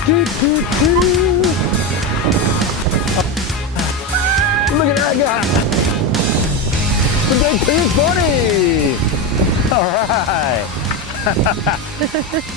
Look at that guy. The big pink bunny. All right.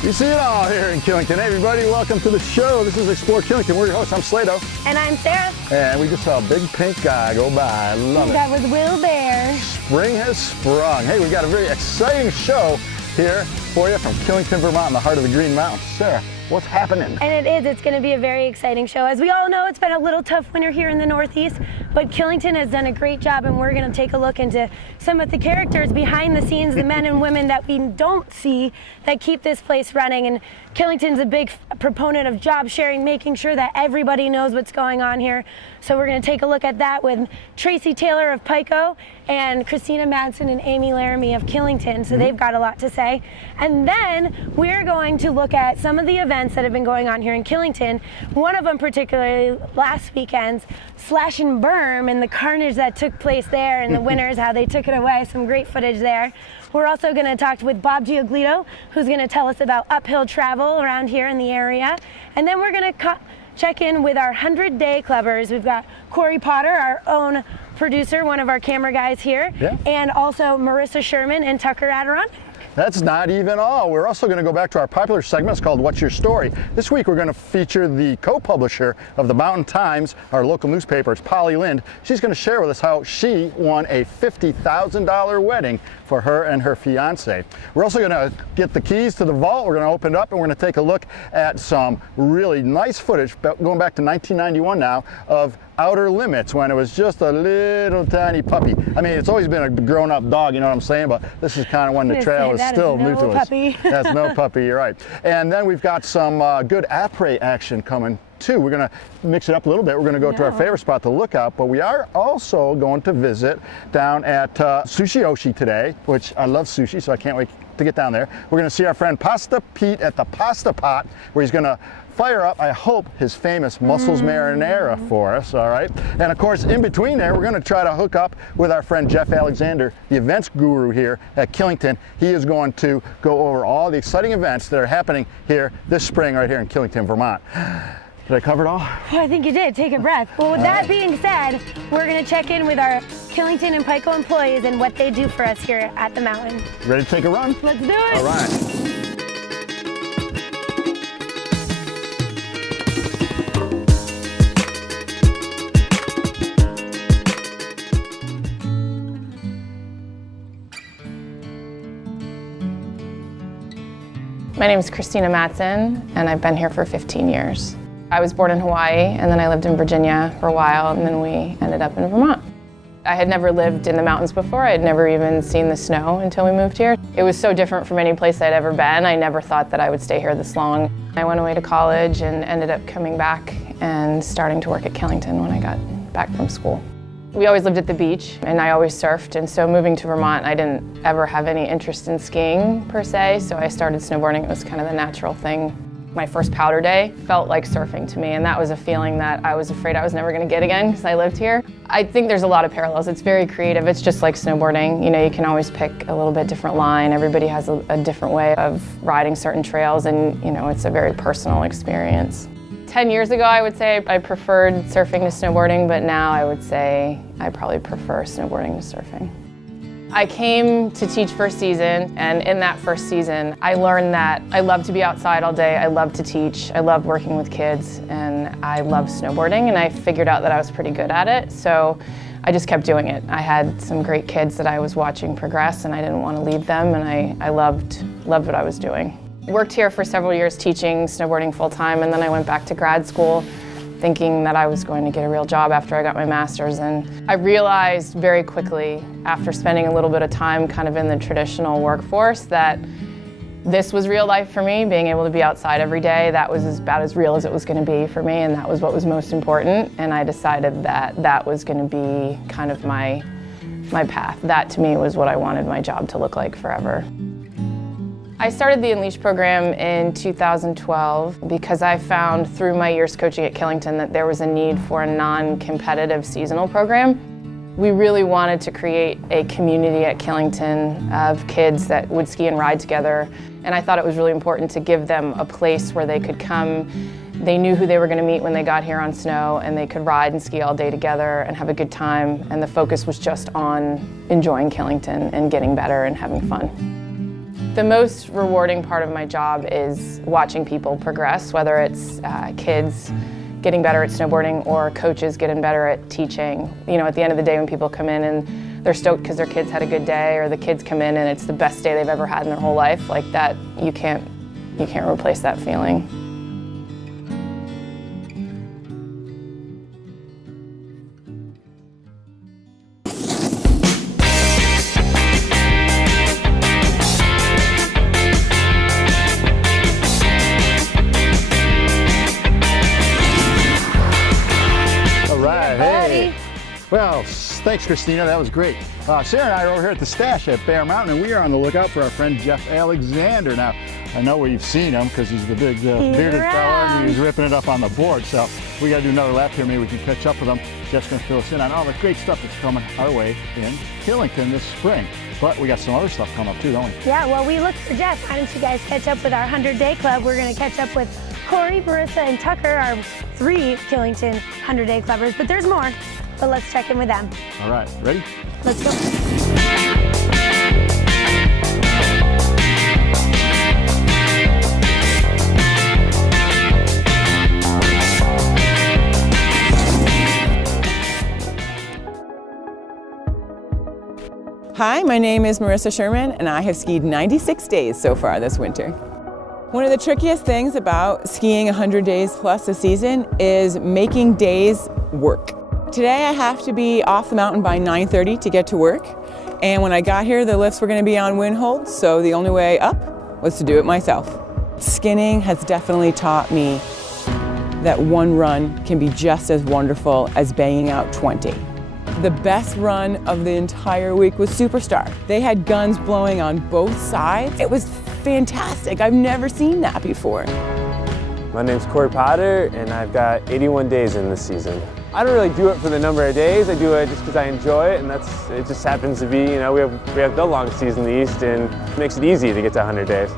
You see it all here in Killington. Hey everybody, welcome to the show. This is Explore Killington. We're your hosts. I'm Slado. And I'm Sara. And we just saw a big pink guy go by. I love it. That was Will Bear. Spring has sprung. Hey, we got a very exciting show here for you from Killington, Vermont, in the heart of the Green Mountains. Sara, what's happening? And it's going to be a very exciting show. As we all know, it's been a little tough winter here in the Northeast, but Killington has done a great job, and we're going to take a look into some of the characters behind the scenes, the men and women that we don't see that keep this place running. And Killington's a big proponent of job sharing, making sure that everybody knows what's going on here. So we're going to take a look at that with Tracy Taylor of Pico and Christina Madsen and Amy Laramie of Killington. So they've got a lot to say. And then we're going to look at some of the events that have been going on here in Killington. One of them particularly last weekend's Slash and Burn and the carnage that took place there, and the winners, how they took it away. Some great footage there. We're also going to talk with Bob Giaglito, who's going to tell us about uphill travel around here in the area. And then we're going to check in with our 100-day clubbers. We've got Corey Potter, our own producer, one of our camera guys here, and also Marissa Sherman and Tucker Adirondack. That's not even all. We're also going to go back to our popular segment. It's called What's Your Story? This week we're going to feature the co-publisher of the Mountain Times, our local newspaper. It's Polly Lind. She's going to share with us how she won a $50,000 wedding for her and her fiance. We're also going to get the keys to the vault. We're going to open it up and we're going to take a look at some really nice footage going back to 1991 now of Outer Limits, when it was just a little tiny puppy. I mean, it's always been a grown-up dog, you know what I'm saying? But this is kind of when the trail is still new to us. That's no puppy, you're right. And then we've got some good après action coming too. We're going to mix it up a little bit. We're going to go to our favorite spot to look out, but we are also going to visit down at Sushi Yoshi today, which I love sushi, so I can't wait to get down there. We're going to see our friend Pasta Pete at the Pasta Pot, where he's going to fire up, I hope, his famous mussels marinara for us, all right? And of course, in between there, we're going to try to hook up with our friend Jeff Alexander, the events guru here at Killington. He is going to go over all the exciting events that are happening here this spring right here in Killington, Vermont. Did I cover it all? Oh, I think you did. Take a breath. Well, with that being said, we're going to check in with our Killington and Pico employees and what they do for us here at the mountain. Ready to take a run? Let's do it. All right. My name is Christina Madsen, and I've been here for 15 years. I was born in Hawaii, and then I lived in Virginia for a while, and then we ended up in Vermont. I had never lived in the mountains before. I had never even seen the snow until we moved here. It was so different from any place I'd ever been. I never thought that I would stay here this long. I went away to college and ended up coming back and starting to work at Killington when I got back from school. We always lived at the beach, and I always surfed, and so moving to Vermont, I didn't ever have any interest in skiing per se, so I started snowboarding. It was kind of the natural thing. My first powder day felt like surfing to me, and that was a feeling that I was afraid I was never going to get again because I lived here. I think there's a lot of parallels. It's very creative. It's just like snowboarding. You know, you can always pick a little bit different line. Everybody has a different way of riding certain trails, and you know, it's a very personal experience. 10 years ago, I would say I preferred surfing to snowboarding, but now I would say I probably prefer snowboarding to surfing. I came to teach first season, and in that first season, I learned that I love to be outside all day, I love to teach, I love working with kids, and I love snowboarding, and I figured out that I was pretty good at it, so I just kept doing it. I had some great kids that I was watching progress, and I didn't want to leave them, and I loved what I was doing. Worked here for several years teaching snowboarding full-time, and then I went back to grad school thinking that I was going to get a real job after I got my master's, and I realized very quickly after spending a little bit of time kind of in the traditional workforce that this was real life for me, being able to be outside every day. That was about as real as it was going to be for me, and that was what was most important, and I decided that that was going to be kind of my path. That to me was what I wanted my job to look like forever. I started the Unleash program in 2012 because I found through my years coaching at Killington that there was a need for a non-competitive seasonal program. We really wanted to create a community at Killington of kids that would ski and ride together, and I thought it was really important to give them a place where they could come. They knew who they were going to meet when they got here on snow, and they could ride and ski all day together and have a good time, and the focus was just on enjoying Killington and getting better and having fun. The most rewarding part of my job is watching people progress, whether it's kids getting better at snowboarding or coaches getting better at teaching. You know, at the end of the day when people come in and they're stoked because their kids had a good day, or the kids come in and it's the best day they've ever had in their whole life, like that, you can't replace that feeling. Well, thanks, Christina. That was great. Sarah and I are over here at the stash at Bear Mountain, and we are on the lookout for our friend Jeff Alexander. Now, I know where you've seen him because he's the big bearded fella, and he's ripping it up on the board. So we got to do another lap here. Maybe we can catch up with him. Jeff's going to fill us in on all the great stuff that's coming our way in Killington this spring. But we got some other stuff coming up too, don't we? Yeah, well, we looked for Jeff. Why don't you guys catch up with our 100-day club? We're going to catch up with Corey, Marissa, and Tucker, our 3 Killington 100-day clubbers. But there's more. But let's check in with them. All right, ready? Let's go. Hi, my name is Marissa Sherman, and I have skied 96 days so far this winter. One of the trickiest things about skiing 100 days plus a season is making days work. Today I have to be off the mountain by 9:30 to get to work, and when I got here the lifts were going to be on wind holds, so the only way up was to do it myself. Skinning has definitely taught me that one run can be just as wonderful as banging out 20. The best run of the entire week was Superstar. They had guns blowing on both sides. It was fantastic. I've never seen that before. My name's Corey Potter, and I've got 81 days in this season. I don't really do it for the number of days. I do it just because I enjoy it, and it just happens to be, you know, we have the longest season in the East, and it makes it easy to get to 100 days.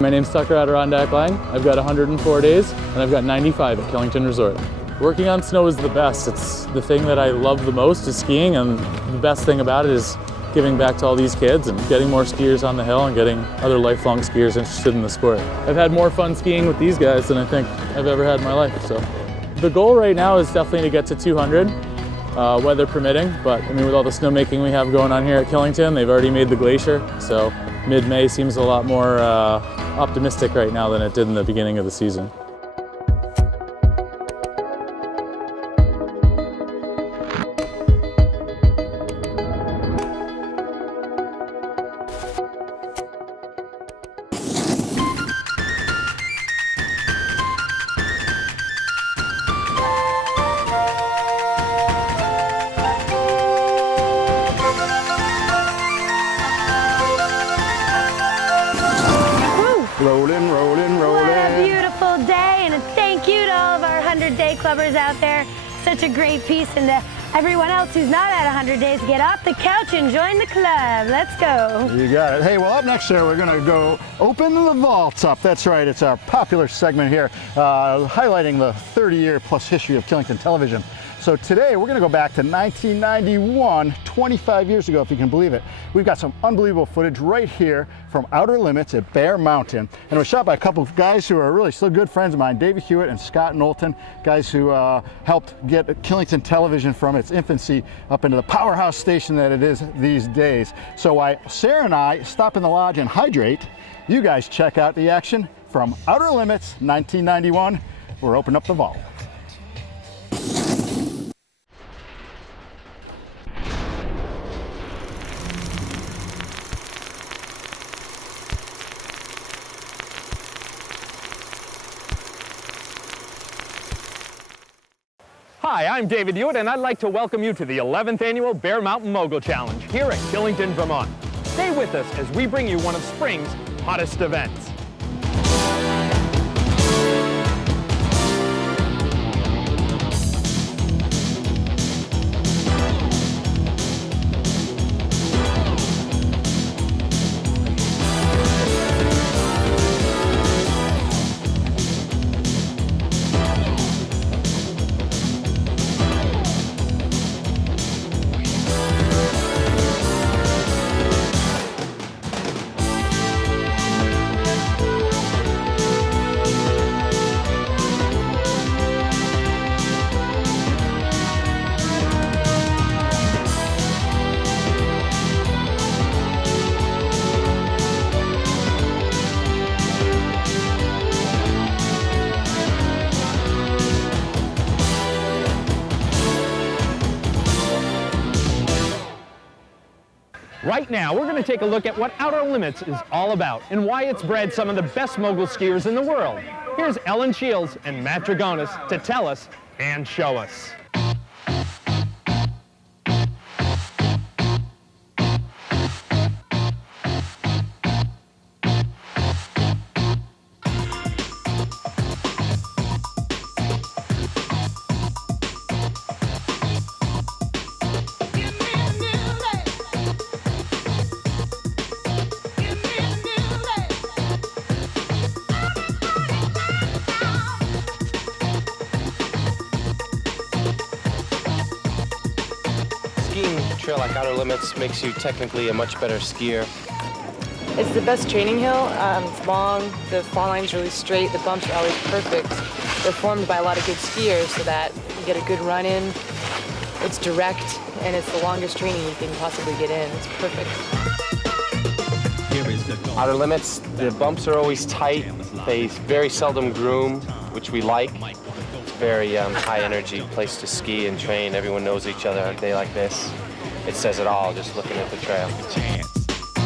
My name's Tucker Adirondack Lang. I've got 104 days, and I've got 95 at Killington Resort. Working on snow is the best. It's the thing that I love the most is skiing, and the best thing about it is giving back to all these kids and getting more skiers on the hill and getting other lifelong skiers interested in the sport. I've had more fun skiing with these guys than I think I've ever had in my life. So the goal right now is definitely to get to 200, weather permitting, but I mean, with all the snowmaking we have going on here at Killington, they've already made the glacier, so mid-May seems a lot more optimistic right now than it did in the beginning of the season. Rolling, rolling, rolling. What a beautiful day, and a thank you to all of our 100-day clubbers out there. Such a great piece, and to everyone else who's not at 100 days, get off the couch and join the club. Let's go. You got it. Hey, well, up next here, we're going to go open the vaults up. That's right. It's our popular segment here, highlighting the 30-year plus history of Killington television. So today we're going to go back to 1991, 25 years ago, if you can believe it. We've got some unbelievable footage right here from Outer Limits at Bear Mountain. And it was shot by a couple of guys who are really still good friends of mine, David Hewitt and Scott Knowlton, guys who helped get Killington television from its infancy up into the powerhouse station that it is these days. So while Sarah and I stop in the lodge and hydrate, you guys check out the action from Outer Limits, 1991. We're opening up the vault. Hi, I'm David Hewitt, and I'd like to welcome you to the 11th Annual Bear Mountain Mogul Challenge here at Killington, Vermont. Stay with us as we bring you one of spring's hottest events. Right now, we're going to take a look at what Outer Limits is all about and why it's bred some of the best mogul skiers in the world. Here's Ellen Shields and Matt Dragonis to tell us and show us. Skiing a trail like Outer Limits makes you technically a much better skier. It's the best training hill. It's long, the fall line's really straight, the bumps are always perfect. They're formed by a lot of good skiers so that you get a good run in. It's direct, and it's the longest training you can possibly get in. It's perfect. Outer Limits, the bumps are always tight. They very seldom groom, which we like. It's a very high energy place to ski and train. Everyone knows each other on a day like this. It says it all just looking at the trail.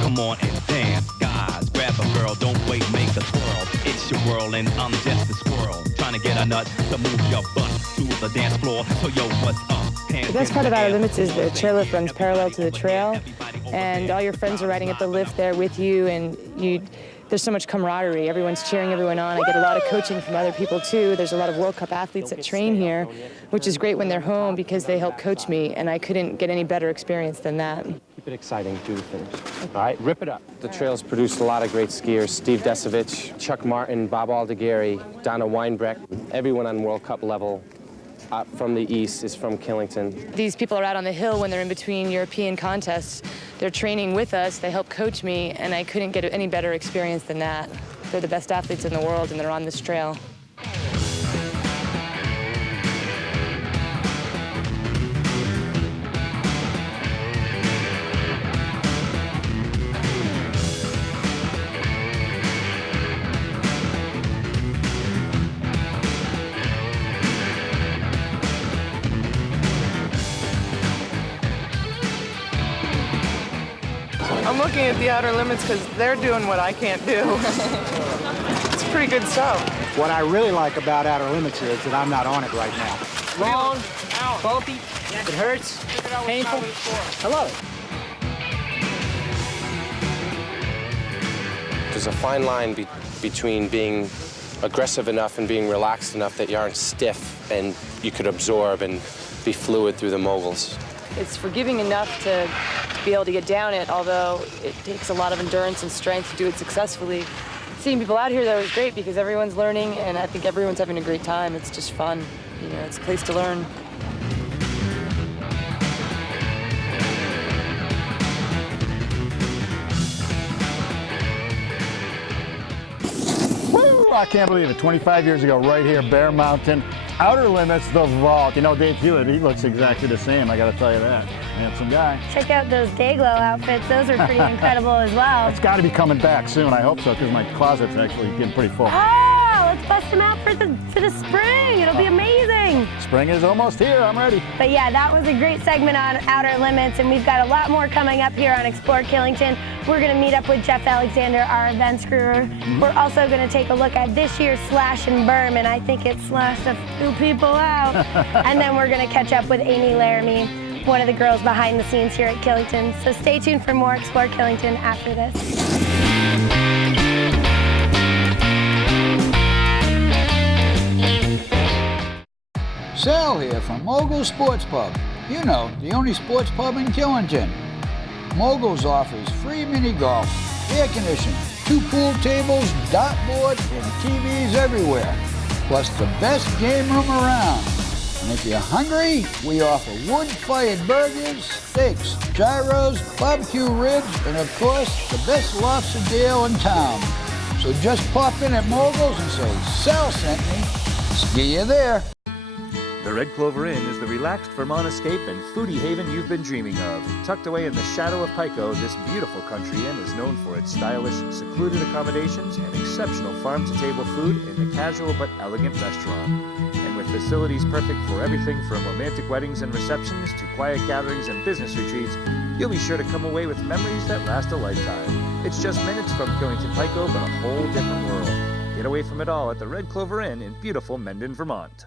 Come on and dance, guys. Grab a girl, don't wait, make a twirl. It's your world and I'm just a squirrel. Trying to get a nut to move your butt to the dance floor. So yo, what's up? The best part of Outer Limits is the chairlift runs parallel to the trail, and all your friends are riding at the lift there with you, and there's so much camaraderie. Everyone's cheering everyone on. I get a lot of coaching from other people too. There's a lot of World Cup athletes that train here, which is great when they're home because they help coach me, and I couldn't get any better experience than that. Keep it exciting, do the finish. All right, rip it up. The trail's produced a lot of great skiers. Steve Desevich, Chuck Martin, Bob Aldegary, Donna Weinbrecht, everyone on World Cup level. Up from the east is from Killington. These people are out on the hill when they're in between European contests. They're training with us, they help coach me, and I couldn't get any better experience than that. They're the best athletes in the world, and they're on this trail. I'm looking at the Outer Limits because they're doing what I can't do. It's pretty good stuff. What I really like about Outer Limits is that I'm not on it right now. Long, bumpy, it hurts, painful. I love it. There's a fine line between being aggressive enough and being relaxed enough that you aren't stiff and you could absorb and be fluid through the moguls. It's forgiving enough to be able to get down it, although it takes a lot of endurance and strength to do it successfully. Seeing people out here, though, is great because everyone's learning, and I think everyone's having a great time. It's just fun. You know, it's a place to learn. Woo! I can't believe it. 25 years ago, right here, Bear Mountain, Outer Limits, the vault. You know, Dave Hewitt, he looks exactly the same, I gotta tell you that. Handsome guy. Check out those Dayglow outfits. Those are pretty incredible as well. It's gotta be coming back soon, I hope so, because my closet's actually getting pretty full. Oh, let's bust them out for the spring. It'll be amazing. Spring is almost here, I'm ready. But yeah, that was a great segment on Outer Limits, and we've got a lot more coming up here on Explore Killington. We're gonna meet up with Jeff Alexander, our events guru. We're also gonna take a look at this year's Slash and Burn, and I think it slashed a few people out. And then we're gonna catch up with Amy Laramie, one of the girls behind the scenes here at Killington. So stay tuned for more Explore Killington after this. Sal here from Mogul Sports Pub. You know, the only sports pub in Killington. Mogul's offers free mini golf, air conditioning, 2 pool tables, dartboard, and TVs everywhere. Plus the best game room around. And if you're hungry, we offer wood-fired burgers, steaks, gyros, barbecue ribs, and of course, the best lobster deal in town. So just pop in at Mogul's and say, Sal sent me. See you there. The Red Clover Inn is the relaxed Vermont escape and foodie haven you've been dreaming of. Tucked away in the shadow of Pico, this beautiful country inn is known for its stylish, secluded accommodations and exceptional farm-to-table food in the casual but elegant restaurant. And with facilities perfect for everything from romantic weddings and receptions to quiet gatherings and business retreats, You'll be sure to come away with memories that last a lifetime. It's just minutes from Killington Pico, but a whole different world. Get away from it all at the Red Clover Inn in beautiful Mendon, Vermont.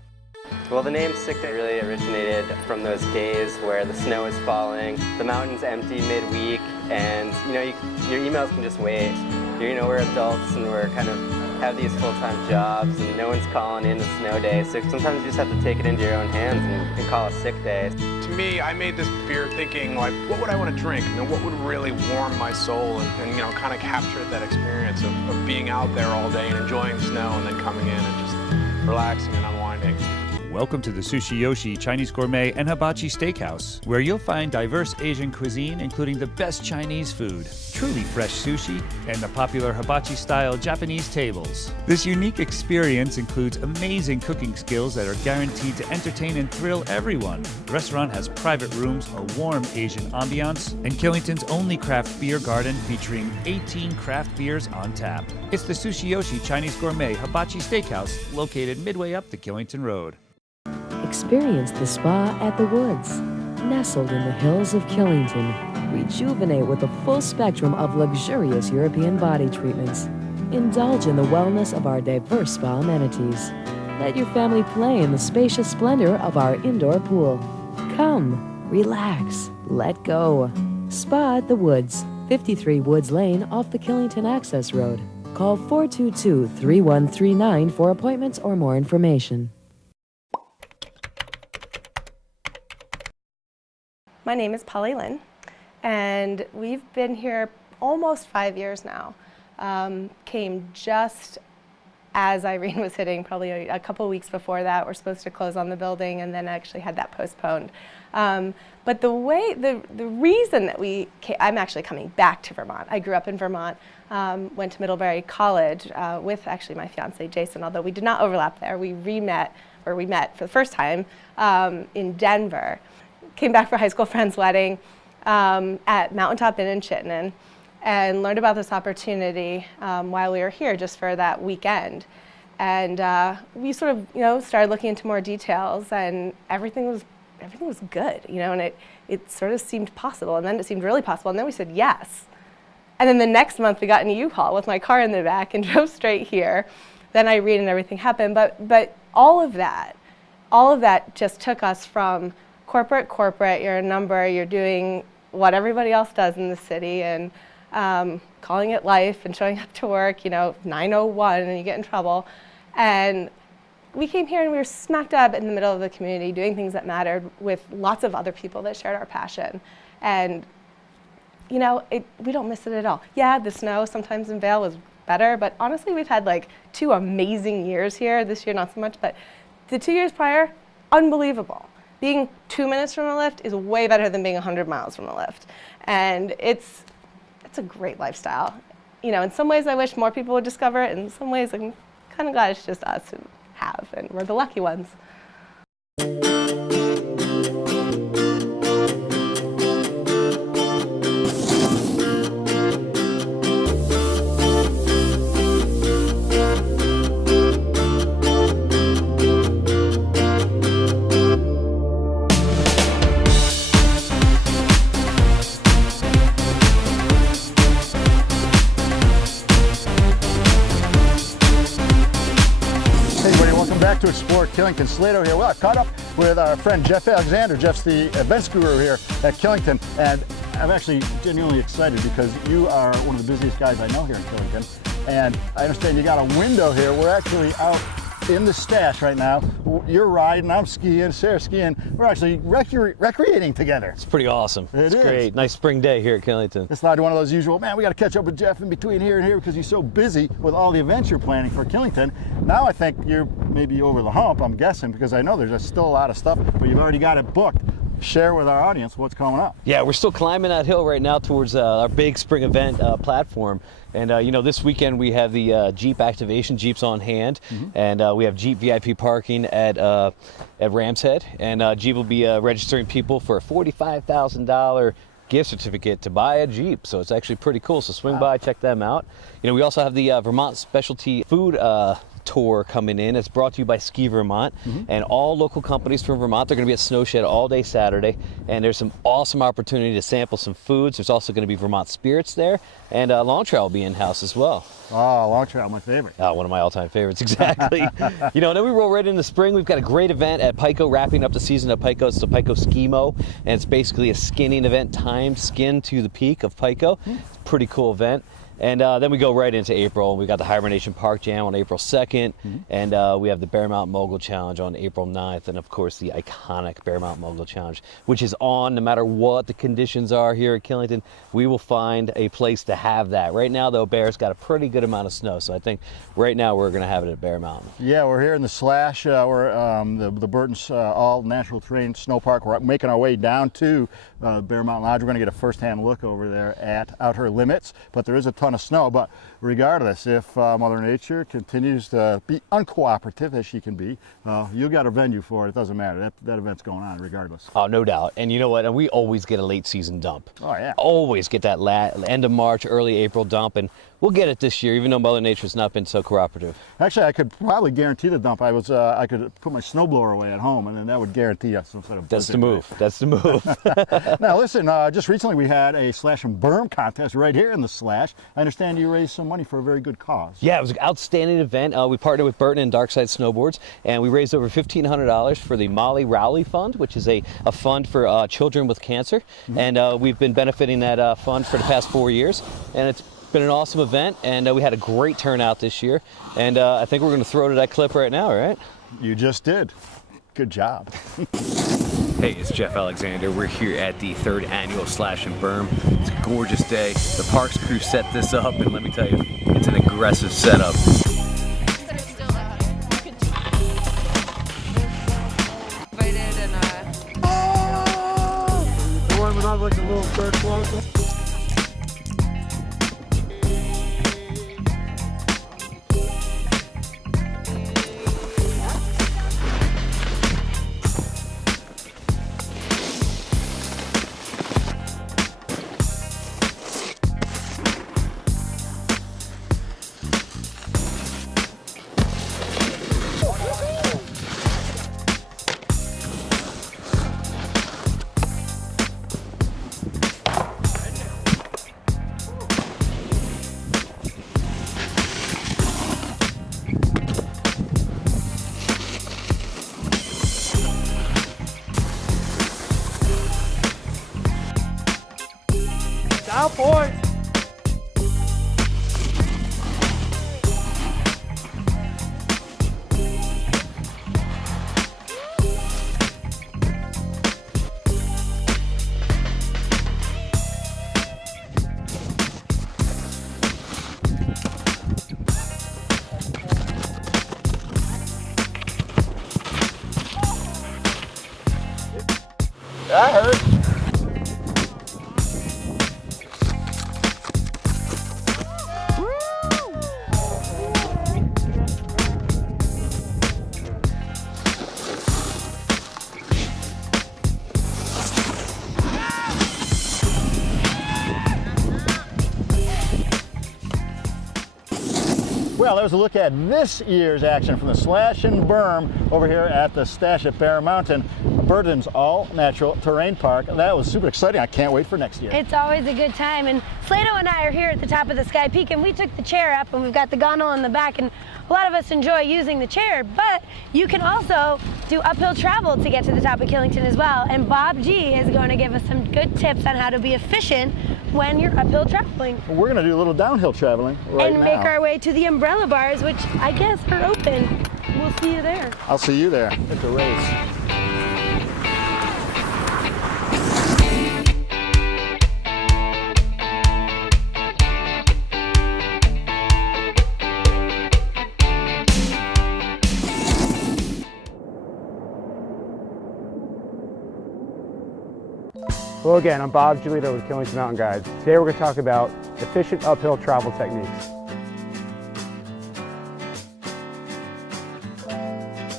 Well, the name Sick Day really originated from those days where the snow is falling, the mountain's empty midweek, and your emails can just wait. We're adults and we're kind of have these full-time jobs and no one's calling in a snow day, so sometimes you just have to take it into your own hands and call a sick day. To me, I made this beer thinking like, what would I want to drink? What would really warm my soul and kind of capture that experience of being out there all day and enjoying snow and then coming in and just relaxing and unwinding. Welcome to the Sushi Yoshi Chinese Gourmet and Hibachi Steakhouse, where you'll find diverse Asian cuisine, including the best Chinese food, truly fresh sushi, and the popular hibachi-style Japanese tables. This unique experience includes amazing cooking skills that are guaranteed to entertain and thrill everyone. The restaurant has private rooms, a warm Asian ambiance, and Killington's only craft beer garden featuring 18 craft beers on tap. It's the Sushi Yoshi Chinese Gourmet Hibachi Steakhouse, located midway up the Killington Road. Experience the spa at the Woods. Nestled in the hills of Killington, rejuvenate with a full spectrum of luxurious European body treatments. Indulge in the wellness of our diverse spa amenities. Let your family play in the spacious splendor of our indoor pool. Come, relax, let go. Spa at the Woods, 53 Woods Lane off the Killington Access Road. Call 422-3139 for appointments or more information. My name is Polly Lynn, and we've been here almost 5 years now. Came just as Irene was hitting, probably a couple weeks before that. We're supposed to close on the building and then actually had that postponed. But the reason that I'm actually coming back to Vermont. I grew up in Vermont, went to Middlebury College with actually my fiance Jason, although we did not overlap there. We met for the first time in Denver. Came back for a high school friend's wedding at Mountaintop Inn in Chittenden and learned about this opportunity while we were here just for that weekend. And we sort of, started looking into more details, and everything was good, and it sort of seemed possible, and then it seemed really possible, and then we said yes. And then the next month we got in a U-Haul with my car in the back and drove straight here. Then Irene and everything happened, but all of that just took us from corporate, you're a number, you're doing what everybody else does in the city, and calling it life and showing up to work, 9:01 and you get in trouble. And we came here and we were smack dab in the middle of the community doing things that mattered with lots of other people that shared our passion. And we don't miss it at all. Yeah, the snow sometimes in Vail was better, but honestly we've had like 2 amazing years here. This year not so much, but the 2 years prior, unbelievable. Being 2 minutes from a lift is way better than being 100 miles from a lift. And it's a great lifestyle. In some ways I wish more people would discover it, and in some ways I'm kind of glad it's just us who have, and we're the lucky ones. To explore Killington. Slado here. Well, I caught up with our friend Jeff Alexander. Jeff's the events guru here at Killington, and I'm actually genuinely excited because you are one of the busiest guys I know here in Killington, and I understand you got a window here. We're actually out in the stash right now. You're riding, I'm skiing, Sara's skiing. We're actually recreating together. It's pretty awesome. It's great. Nice spring day here at Killington. It's not one of those usual, man, we got to catch up with Jeff in between here and here because he's so busy with all the events you're planning for Killington. Now I think you're maybe over the hump, I'm guessing, because I know there's still a lot of stuff, but you've already got it booked. Share with our audience what's coming up. Yeah, we're still climbing that hill right now towards our big spring event platform. And this weekend we have the Jeep activation. Jeep's on hand, and we have Jeep VIP parking at Ram's Head. And Jeep will be registering people for a $45,000 gift certificate to buy a Jeep. So it's actually pretty cool. So swing by, check them out. We also have the Vermont Specialty Food tour coming in. It's brought to you by Ski Vermont, and all local companies from Vermont. They're going to be at Snowshed all day Saturday, and there's some awesome opportunity to sample some foods. There's also going to be Vermont Spirits there, and Long Trail will be in-house as well. Oh, Long Trail, my favorite. One of my all-time favorites, exactly. You know, then we roll right into spring. We've got a great event at Pico, wrapping up the season at Pico. It's the Pico Skimo, and it's basically a skinning event, timed skin to the peak of Pico. It's a pretty cool event. And then we go right into April. We got the Hibernation Park Jam on April 2nd, and we have the Bear Mountain Mogul Challenge on April 9th, and of course the iconic Bear Mountain Mogul Challenge, which is on no matter what the conditions are here at Killington. We will find a place to have that. Right now, though, Bear's got a pretty good amount of snow, so I think right now we're going to have it at Bear Mountain. Yeah, we're here in the Slash. We're the Burton's all natural terrain snow park. We're making our way down to Bear Mountain Lodge. We're going to get a first-hand look over there at outer limits, but there is a ton of snow. But regardless, if Mother Nature continues to be uncooperative as she can be, you got a venue for it. It doesn't matter. That event's going on regardless. Oh, no doubt. And you know what? And we always get a late season dump. Oh, yeah. Always get that end of March, early April dump, and we'll get it this year, even though Mother Nature's not been so cooperative. Actually, I could probably guarantee the dump. I could put my snowblower away at home, and then that would guarantee us some sort of. That's the move. That's the move. Now, listen. Just recently, we had a Slash and Berm contest right here in the Slash. I understand you raised some money for a very good cause. Yeah, it was an outstanding event. We partnered with Burton and Darkside Snowboards, and we raised over $1,500 for the Molly Rowley Fund, which is a fund for children with cancer. And we've been benefiting that fund for the past 4 years, and it's been an awesome event, and we had a great turnout this year. And I think we're going to throw to that clip right now, right? You just did. Good job. Hey, it's Jeff Alexander. We're here at the 3rd annual Slash and Berm. It's a gorgeous day. The parks crew set this up, and let me tell you, it's an aggressive setup. Warming up like a little bird float. Down point. That hurt. Well, that was a look at this year's action from the Slash and Berm over here at the Stash at Bear Mountain, Burton's all-natural terrain park. That was super exciting. I can't wait for next year. It's always a good time, and Slado and I are here at the top of the Sky Peak, and we took the chair up, and we've got the gondola in the back, and a lot of us enjoy using the chair, but you can also do uphill travel to get to the top of Killington as well, and Bob G is going to give us some good tips on how to be efficient when you're uphill traveling. We're going to do a little downhill traveling right now. And make our way to the umbrella bars, which I guess are open. We'll see you there. I'll see you there at the race. Hello again, I'm Bob Giolito with Killington Mountain Guides. Today we're going to talk about efficient uphill travel techniques.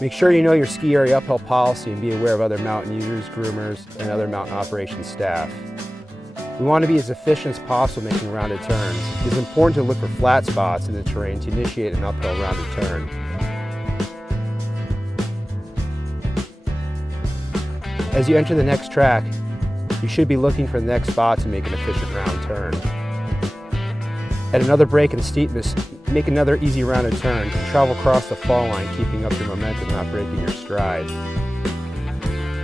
Make sure you know your ski area uphill policy and be aware of other mountain users, groomers, and other mountain operations staff. We want to be as efficient as possible making rounded turns. It is important to look for flat spots in the terrain to initiate an uphill rounded turn. As you enter the next track, you should be looking for the next spot to make an efficient round turn. At another break in steepness, make another easy rounded turn and travel across the fall line, keeping up your momentum, not breaking your stride.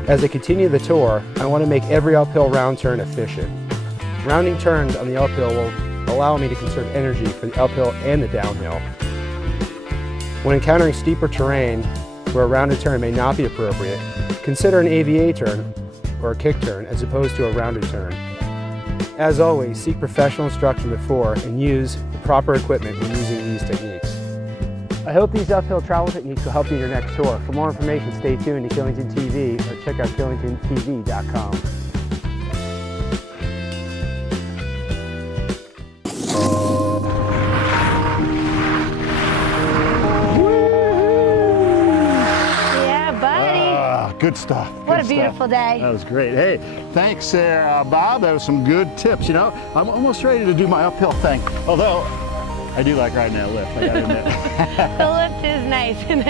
As I continue the tour, I want to make every uphill round turn efficient. Rounding turns on the uphill will allow me to conserve energy for the uphill and the downhill. When encountering steeper terrain where a rounded turn may not be appropriate, consider an AVA turn or a kick turn as opposed to a rounded turn. As always, seek professional instruction before and use the proper equipment when using these techniques. I hope these uphill travel techniques will help you in your next tour. For more information, stay tuned to Killington TV or check out killingtontv.com. Good stuff. What a beautiful day. That was great. Hey, thanks, Sarah. Bob, that was some good tips. You know, I'm almost ready to do my uphill thing, although I do like riding that lift, I gotta admit. The lift is nice, and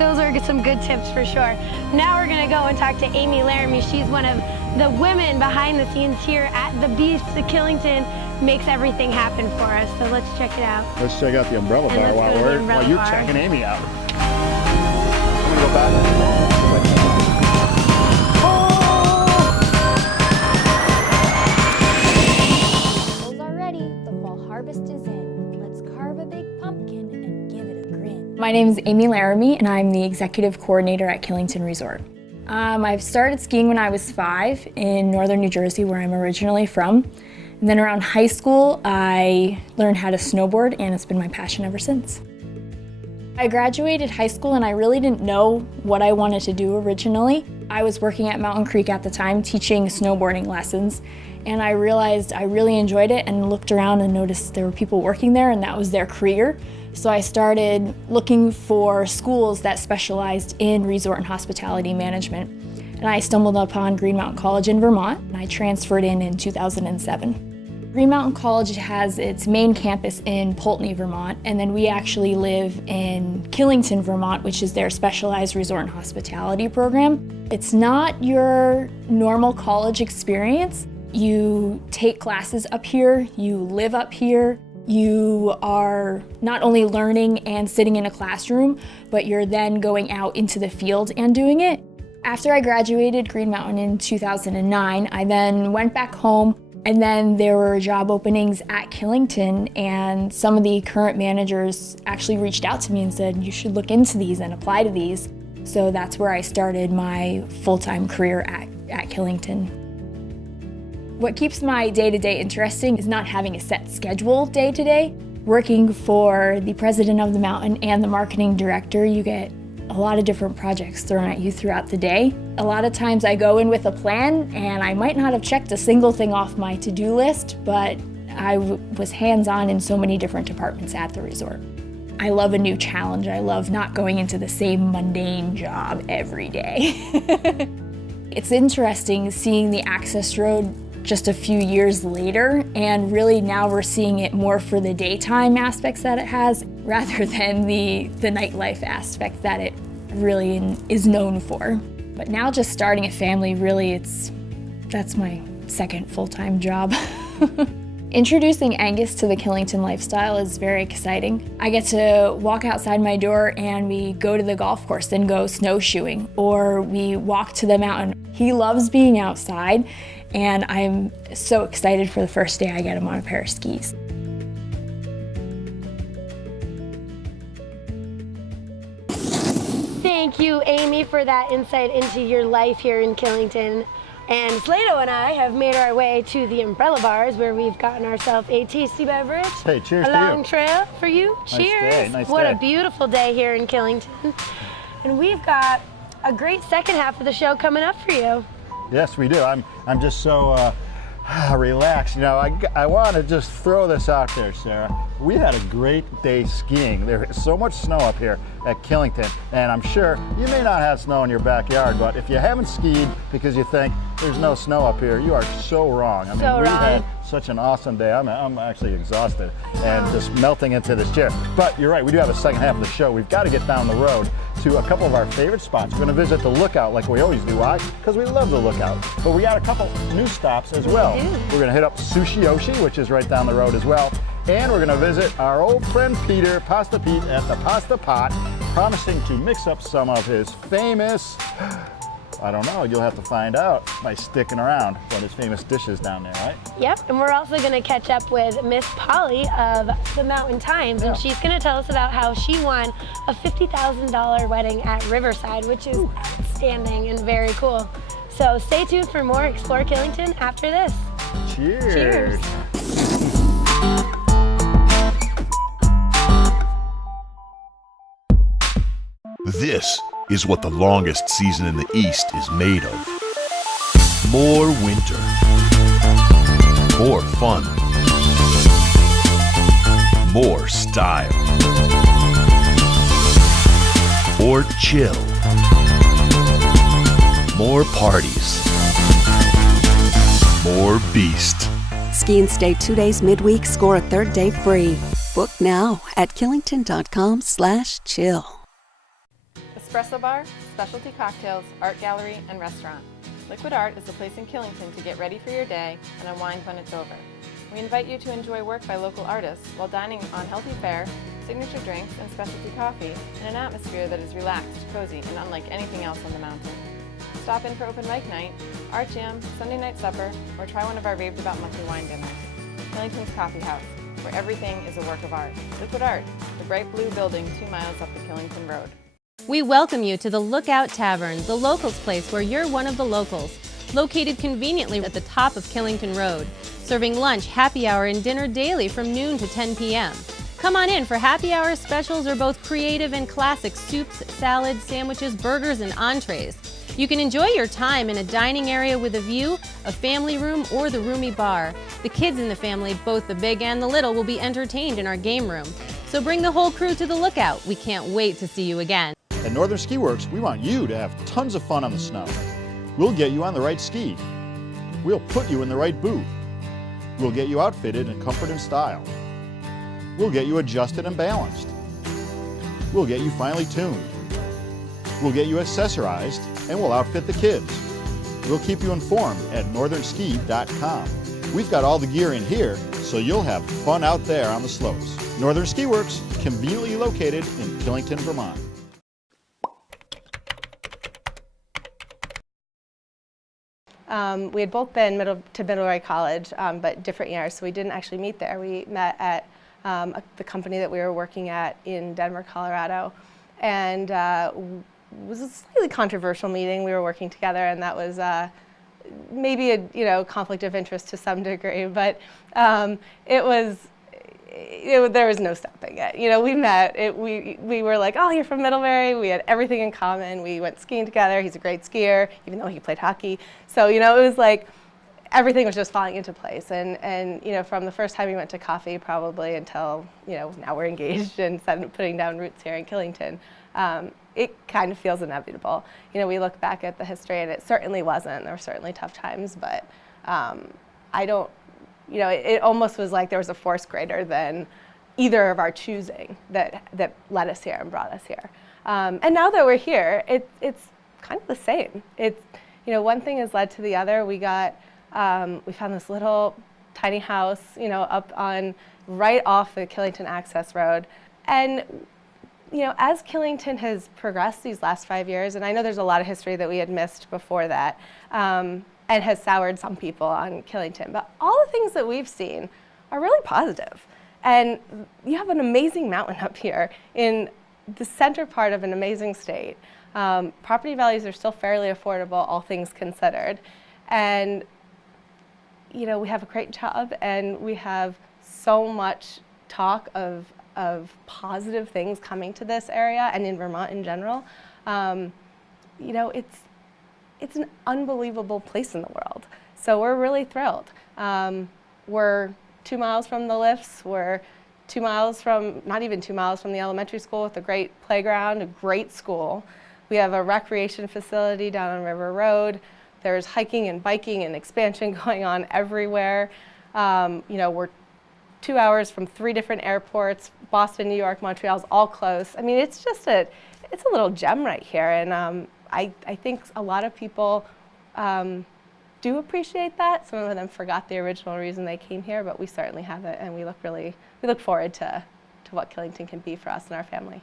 those are some good tips for sure. Now we're gonna go and talk to Amy Laramie. She's one of the women behind the scenes here at the Beast. The Killington makes everything happen for us, so let's check it out. Let's check out the umbrella bar while you're checking Amy out. I'm gonna go back. My name is Amy Laramie, and I'm the Executive Coordinator at Killington Resort. I've started skiing when I was 5 in northern New Jersey, where I'm originally from. And then around high school, I learned how to snowboard, and it's been my passion ever since. I graduated high school, and I really didn't know what I wanted to do originally. I was working at Mountain Creek at the time, teaching snowboarding lessons, and I realized I really enjoyed it and looked around and noticed there were people working there, and that was their career. So I started looking for schools that specialized in resort and hospitality management. And I stumbled upon Green Mountain College in Vermont, and I transferred in 2007. Green Mountain College has its main campus in Poultney, Vermont, and then we actually live in Killington, Vermont, which is their specialized resort and hospitality program. It's not your normal college experience. You take classes up here, you live up here, you are not only learning and sitting in a classroom, but you're then going out into the field and doing it. After I graduated Green Mountain in 2009, I then went back home, and then there were job openings at Killington, and some of the current managers actually reached out to me and said, you should look into these and apply to these. So that's where I started my full-time career at Killington. What keeps my day-to-day interesting is not having a set schedule day-to-day. Working for the president of the mountain and the marketing director, you get a lot of different projects thrown at you throughout the day. A lot of times I go in with a plan, and I might not have checked a single thing off my to-do list, but I was hands-on in so many different departments at the resort. I love a new challenge. I love not going into the same mundane job every day. It's interesting seeing the access road just a few years later, and really now we're seeing it more for the daytime aspects that it has rather than the nightlife aspect that it really is known for. But now just starting a family, really that's my second full-time job. Introducing Angus to the Killington lifestyle is very exciting. I get to walk outside my door and we go to the golf course and go snowshoeing, or we walk to the mountain. He loves being outside, and I'm so excited for the first day I get him on a pair of skis. Thank you, Amy, for that insight into your life here in Killington. And Slado and I have made our way to the umbrella bars, where we've gotten ourselves a tasty beverage. Hey, cheers a to you. long trail for you. Nice Cheers. day, nice what day. a beautiful day here in Killington. And we've got a great second half of the show coming up for you. Yes, we do. I'm just so relaxed. You know, I want to just throw this out there, Sarah. we had a great day skiing. There is so much snow up here at Killington, and I'm sure you may not have snow in your backyard, but if you haven't skied because you think there's no snow up here, you are so wrong. I mean, we had such an awesome day. I'm actually exhausted and just melting into this chair. But you're right, we do have a second half of the show. We've got to get down the road to a couple of our favorite spots. We're going to visit the Lookout like we always do. Why? Because we love the Lookout. But we got a couple new stops as well. We're going to hit up Sushi Yoshi, which is right down the road as well. And we're going to visit our old friend Peter, Pasta Pete, at the Pasta Pot, promising to mix up some of his famous, I don't know, you'll have to find out by sticking around for his famous dishes down there, right? Yep, and we're also going to catch up with Miss Polly of the Mountain Times, and she's going to tell us about how she won a $50,000 wedding at Riverside, which is outstanding and very cool. So stay tuned for more Explore Killington after this. Cheers. Cheers. This is what the longest season in the East is made of. More winter. More fun. More style. More chill. More parties. More beast. Ski and stay 2 days midweek, score a third day free. Book now at killington.com/chill. Espresso bar, specialty cocktails, art gallery, and restaurant. Liquid Art is the place in Killington to get ready for your day and unwind when it's over. We invite you to enjoy work by local artists while dining on healthy fare, signature drinks, and specialty coffee in an atmosphere that is relaxed, cozy, and unlike anything else on the mountain. Stop in for open mic night, art jam, Sunday night supper, or try one of our raved about monthly wine dinners. Killington's Coffee House, where everything is a work of art. Liquid Art, the bright blue building 2 miles up the Killington Road. We welcome you to the Lookout Tavern, the locals' place where you're one of the locals. Located conveniently at the top of Killington Road, serving lunch, happy hour, and dinner daily from noon to 10 p.m. Come on in for happy hour specials or both creative and classic soups, salads, sandwiches, burgers, and entrees. You can enjoy your time in a dining area with a view, a family room, or the roomy bar. The kids in the family, both the big and the little, will be entertained in our game room. So bring the whole crew to the Lookout. We can't wait to see you again. At Northern Ski Works, we want you to have tons of fun on the snow. We'll get you on the right ski. We'll put you in the right boot. We'll get you outfitted in comfort and style. We'll get you adjusted and balanced. We'll get you finely tuned. We'll get you accessorized, and we'll outfit the kids. We'll keep you informed at northernski.com. We've got all the gear in here, so you'll have fun out there on the slopes. Northern Ski Works, conveniently located in Killington, Vermont. We had both been to Middlebury College, but different years, so we didn't actually meet there. We met at the company that we were working at in Denver, Colorado, and it was a slightly controversial meeting. We were working together, and that was maybe a conflict of interest to some degree, but there was no stopping it. We met. We were like, oh, you're from Middlebury. We had everything in common. We went skiing together. He's a great skier, even though he played hockey. So it was like everything was just falling into place. And from the first time we went to coffee, probably until now we're engaged and putting down roots here in Killington. It kind of feels inevitable. We look back at the history, and it certainly wasn't. There were certainly tough times, but it almost was like there was a force greater than either of our choosing that led us here and brought us here. And now that we're here, it's kind of the same. One thing has led to the other. We found this little tiny house, up on right off the Killington Access Road, and as Killington has progressed these last 5 years, and I know there's a lot of history that we had missed before that, and has soured some people on Killington, but all the things that we've seen are really positive. And you have an amazing mountain up here in the center part of an amazing state. Property values are still fairly affordable, all things considered. And we have a great job, and we have so much talk of positive things coming to this area and in Vermont in general. It's an unbelievable place in the world. So we're really thrilled. We're 2 miles from the lifts. We're not even 2 miles from the elementary school with a great playground, a great school. We have a recreation facility down on River Road. There's hiking and biking and expansion going on everywhere. We're 2 hours from 3 different airports, Boston, New York, Montreal's all close. I mean, it's a little gem right here, and I think a lot of people do appreciate that. Some of them forgot the original reason they came here, but we certainly have it, and we look forward to what Killington can be for us and our family.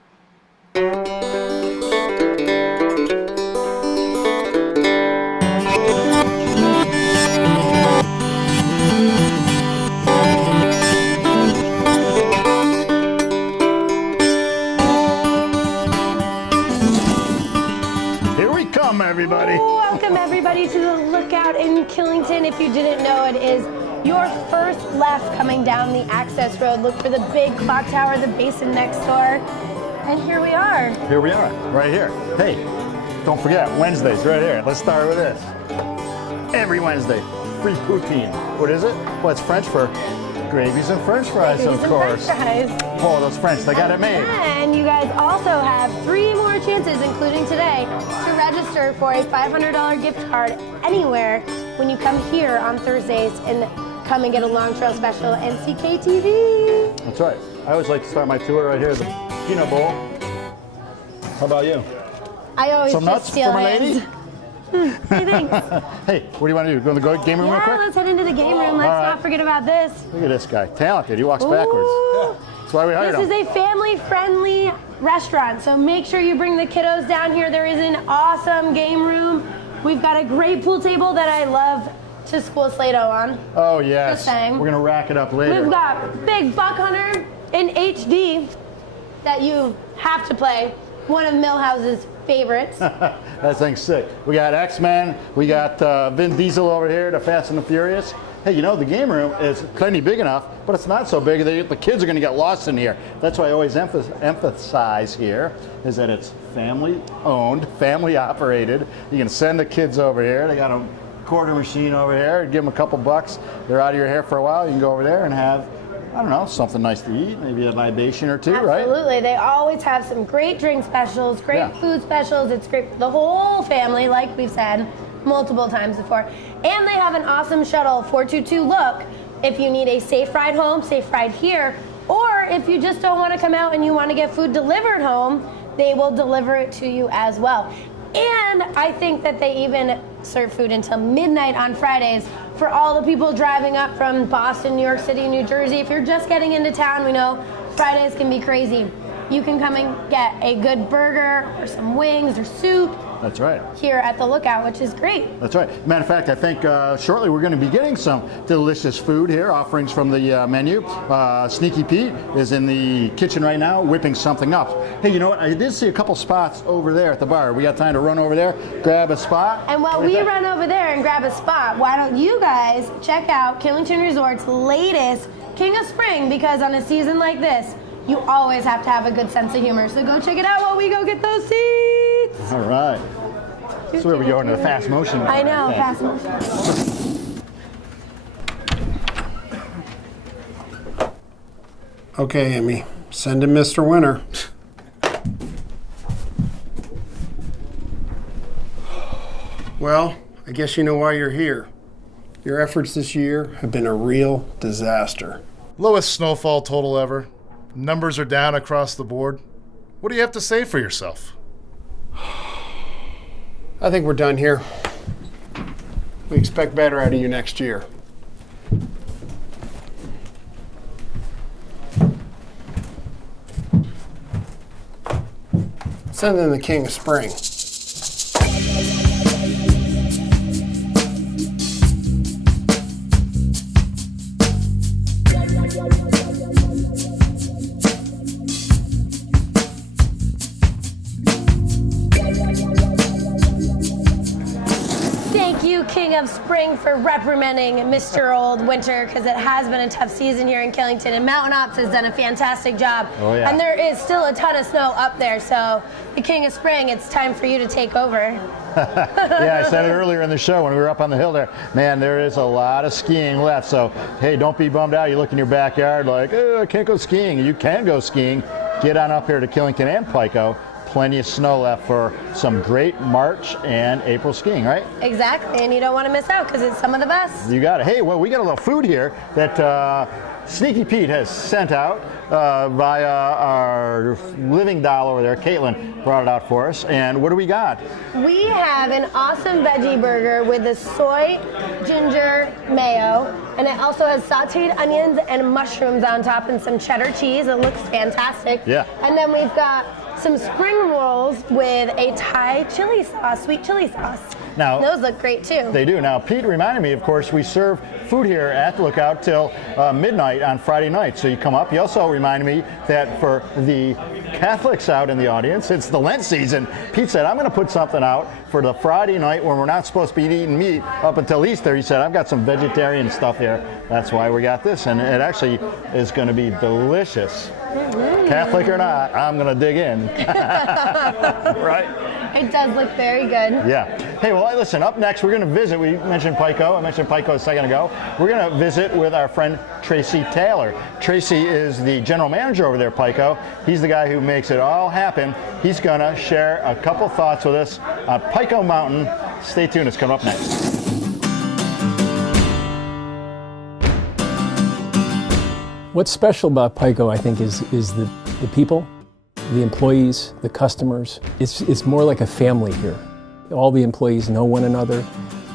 Here we come, everybody. Welcome everybody to the Lookout in Killington. If you didn't know, it is your first left coming down the access road. Look for the big clock tower, the basin next door. And here we are. Here we are, right here. Hey, don't forget, Wednesdays, right here. Let's start with this. Every Wednesday, free poutine. What is it? Well, it's French for gravies and French fries, of course. French fries. Oh, those French, they got it made. And you guys also have 3 more chances, including today, to register for a $500 gift card anywhere when you come here on Thursdays and come and get a Long Trail Special NCK TV. That's right. I always like to start my tour right here, the peanut bowl. How about you? I always Some just nuts steal for my lady? Hey, thanks. Hey, what do you want to do? Go in the game room real Yeah, quick? let's head into the game room. Let's All right. not forget about this. Look at this guy. Talented. He walks backwards. That's why we hired This him. is a family-friendly restaurant, so make sure you bring the kiddos down here. There is an awesome game room. We've got a great pool table that I love to school Slado on. Oh, yes. Just saying. We're going to rack it up later. We've got Big Buck Hunter in HD that you have to play. One of Millhouse's favorites. That thing's sick. We got X-Men. We got Vin Diesel over here, the Fast and the Furious. Hey, you know, the game room is plenty big enough, but it's not so big. The kids are going to get lost in here. That's why I always emphasize here is that it's family-owned, family-operated. You can send the kids over here. They got a quarter machine over here. Give them a couple bucks. They're out of your hair for a while. You can go over there and have, I don't know, something nice to eat, maybe a libation or two, right? Absolutely. They always have some great drink specials, great food specials. It's great for the whole family, like we've said multiple times before. And they have an awesome shuttle, 422 Look, if you need a safe ride home, safe ride here, or if you just don't want to come out and you want to get food delivered home, they will deliver it to you as well. And I think that they even serve food until midnight on Fridays for all the people driving up from Boston, New York City, New Jersey. If you're just getting into town, we know Fridays can be crazy. You can come and get a good burger or some wings or soup. That's right. Here at the Lookout, which is great. That's right. Matter of fact, I think shortly we're going to be getting some delicious food here, offerings from the menu. Sneaky Pete is in the kitchen right now whipping something up. Hey, you know what? I did see a couple spots over there at the bar. We got time to run over there, grab a spot? And while we run over there and grab a spot, why don't you guys check out Killington Resorts' latest King of Spring, because on a season like this, you always have to have a good sense of humor. So go check it out while we go get those seats. All right. That's where we go into the fast motion. I know, fast motion. Okay, Amy, send him Mr. Winter. Well, I guess you know why you're here. Your efforts this year have been a real disaster. Lowest snowfall total ever. Numbers are down across the board. What do you have to say for yourself? I think we're done here. We expect better out of you next year. Send in the King of Spring. Thank you, King of Spring, for reprimanding Mr. Old Winter, because it has been a tough season here in Killington, and Mountain Ops has done a fantastic job. Oh, yeah. And there is still a ton of snow up there, so the King of Spring, it's time for you to take over. Yeah, I said it earlier in the show when we were up on the hill there. Man, there is a lot of skiing left, so hey, don't be bummed out. You look in your backyard like, oh, I can't go skiing. You can go skiing. Get on up here to Killington and Pico. Plenty of snow left for some great March and April skiing, right? Exactly, and you don't want to miss out because it's some of the best. You got it. Hey, well, we got a little food here that Sneaky Pete has sent out via our living doll over there. Caitlin brought it out for us. And what do we got? We have an awesome veggie burger with the soy ginger mayo, and it also has sauteed onions and mushrooms on top and some cheddar cheese. It looks fantastic. Yeah. And then we've got some spring rolls with a Thai chili sauce, sweet chili sauce. Now, those look great too. They do. Now, Pete reminded me, of course, we serve food here at the Lookout till midnight on Friday night. So you come up. He also reminded me that for the Catholics out in the audience, it's the Lent season. Pete said, I'm going to put something out for the Friday night when we're not supposed to be eating meat up until Easter. He said, I've got some vegetarian stuff here. That's why we got this. And it actually is going to be delicious. Catholic or not, I'm going to dig in. Right? It does look very good. Yeah. Hey, well, listen, up next, we're going to visit. We mentioned Pico. I mentioned Pico a second ago. We're going to visit with our friend Tracy Taylor. Tracy is the general manager over there at Pico. He's the guy who makes it all happen. He's going to share a couple thoughts with us on Pico Mountain. Stay tuned. It's coming up next. What's special about Pico, I think, is the people, the employees, the customers. It's more like a family here. All the employees know one another.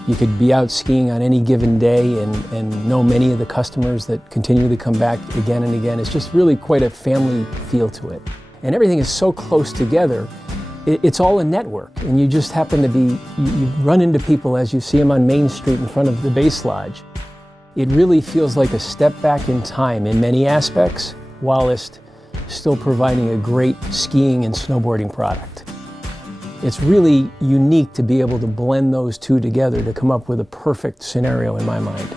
You could be out skiing on any given day and know many of the customers that continually come back again and again. It's just really quite a family feel to it. And everything is so close together. It's all a network, and you just happen to be, you run into people as you see them on Main Street in front of the Base Lodge. It really feels like a step back in time in many aspects, whilst still providing a great skiing and snowboarding product. It's really unique to be able to blend those two together to come up with a perfect scenario in my mind.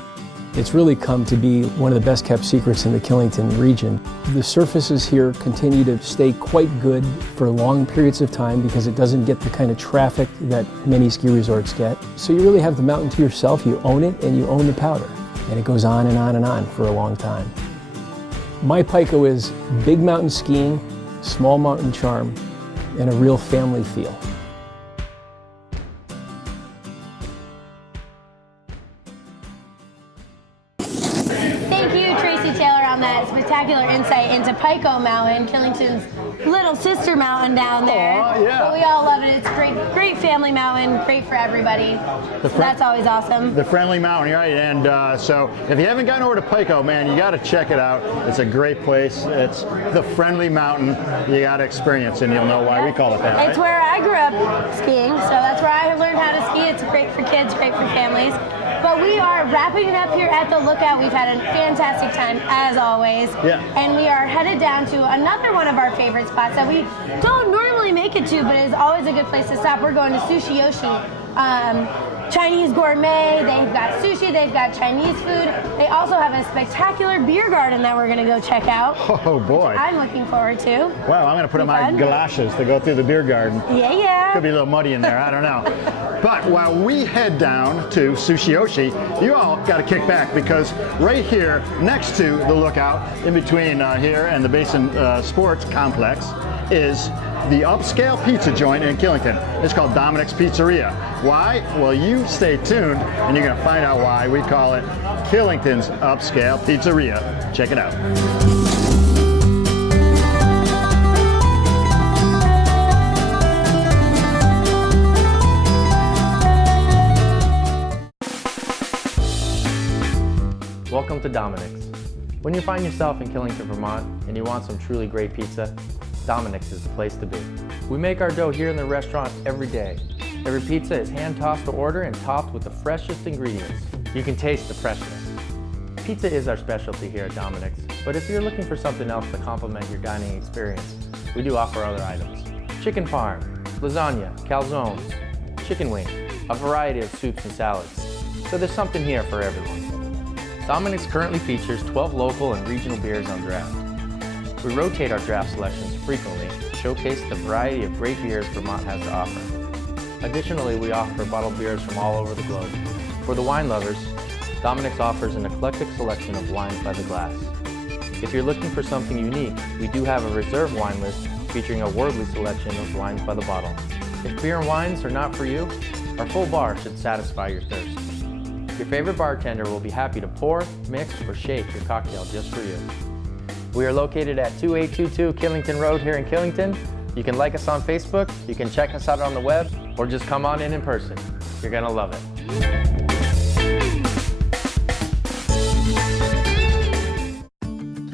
It's really come to be one of the best kept secrets in the Killington region. The surfaces here continue to stay quite good for long periods of time because it doesn't get the kind of traffic that many ski resorts get. So you really have the mountain to yourself, you own it, and you own the powder. And it goes on and on and on for a long time. My Pico is big mountain skiing, small mountain charm, and a real family feel. Thank you, Tracy Taylor, on that spectacular insight into Pico Mountain, Killington's little sister mountain down there. Aw, yeah. But we all love it. It's great, great family mountain, great for everybody. So that's always awesome. The friendly mountain, right? And so if you haven't gotten over to Pico, man, you got to check it out. It's a great place. It's the friendly mountain. You got to experience, and you'll know why we call it that. Right? It's where I grew up skiing, so that's where I learned how to ski. It's great for kids, great for families. But we are wrapping it up here at the Lookout. We've had a fantastic time, as always. Yeah. And we are headed down to another one of our favorite spots that we don't normally make it to, but is always a good place to stop. We're going to Sushi Yoshi. Chinese gourmet, they've got sushi, they've got Chinese food. They also have a spectacular beer garden that we're gonna go check out. Oh boy. I'm looking forward to. Well, I'm gonna put on my galoshes to go through the beer garden. Yeah. Could be a little muddy in there, I don't know. But while we head down to Sushi Yoshi, you all gotta kick back because right here next to the Lookout, in between here and the Basin Sports Complex, is the upscale pizza joint in Killington. It's called Dominic's Pizzeria. Why? Well, you stay tuned and you're gonna find out why we call it Killington's Upscale Pizzeria. Check it out. Welcome to Dominic's. When you find yourself in Killington, Vermont, and you want some truly great pizza, Dominic's is the place to be. We make our dough here in the restaurant every day. Every pizza is hand-tossed to order and topped with the freshest ingredients. You can taste the freshness. Pizza is our specialty here at Dominic's, but if you're looking for something else to complement your dining experience, we do offer other items. Chicken parm, lasagna, calzones, chicken wings, a variety of soups and salads. So there's something here for everyone. Dominic's currently features 12 local and regional beers on draft. We rotate our draft selections frequently to showcase the variety of great beers Vermont has to offer. Additionally, we offer bottled beers from all over the globe. For the wine lovers, Dominic's offers an eclectic selection of wines by the glass. If you're looking for something unique, we do have a reserve wine list featuring a worldly selection of wines by the bottle. If beer and wines are not for you, our full bar should satisfy your thirst. Your favorite bartender will be happy to pour, mix, or shake your cocktail just for you. We are located at 2822 Killington Road here in Killington. You can like us on Facebook, you can check us out on the web, or just come on in person. You're gonna love it.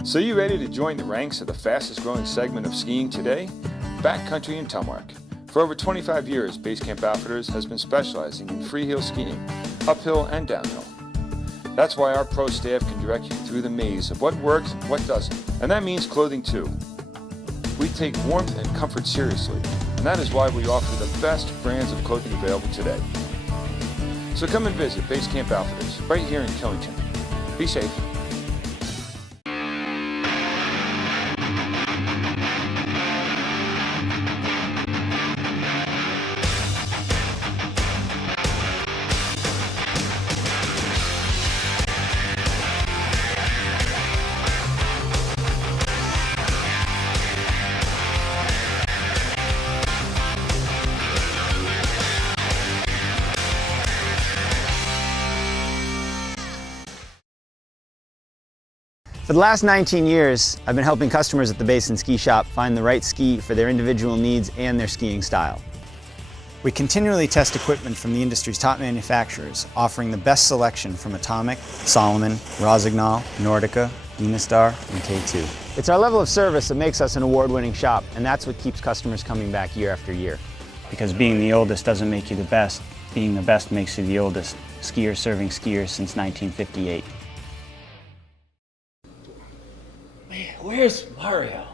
So you ready to join the ranks of the fastest growing segment of skiing today? Backcountry and Telemark. For over 25 years, Basecamp Outfitters has been specializing in freehill skiing, uphill and downhill. That's why our pro staff can direct you through the maze of what works and what doesn't, and that means clothing too. We take warmth and comfort seriously, and that is why we offer the best brands of clothing available today. So come and visit Basecamp Outfitters right here in Killington. Be safe. For the last 19 years, I've been helping customers at the Basin Ski Shop find the right ski for their individual needs and their skiing style. We continually test equipment from the industry's top manufacturers, offering the best selection from Atomic, Salomon, Rosignol, Nordica, Dynastar, and K2. It's our level of service that makes us an award-winning shop, and that's what keeps customers coming back year after year. Because being the oldest doesn't make you the best. Being the best makes you the oldest. Skier serving skiers since 1958. Where's Mario?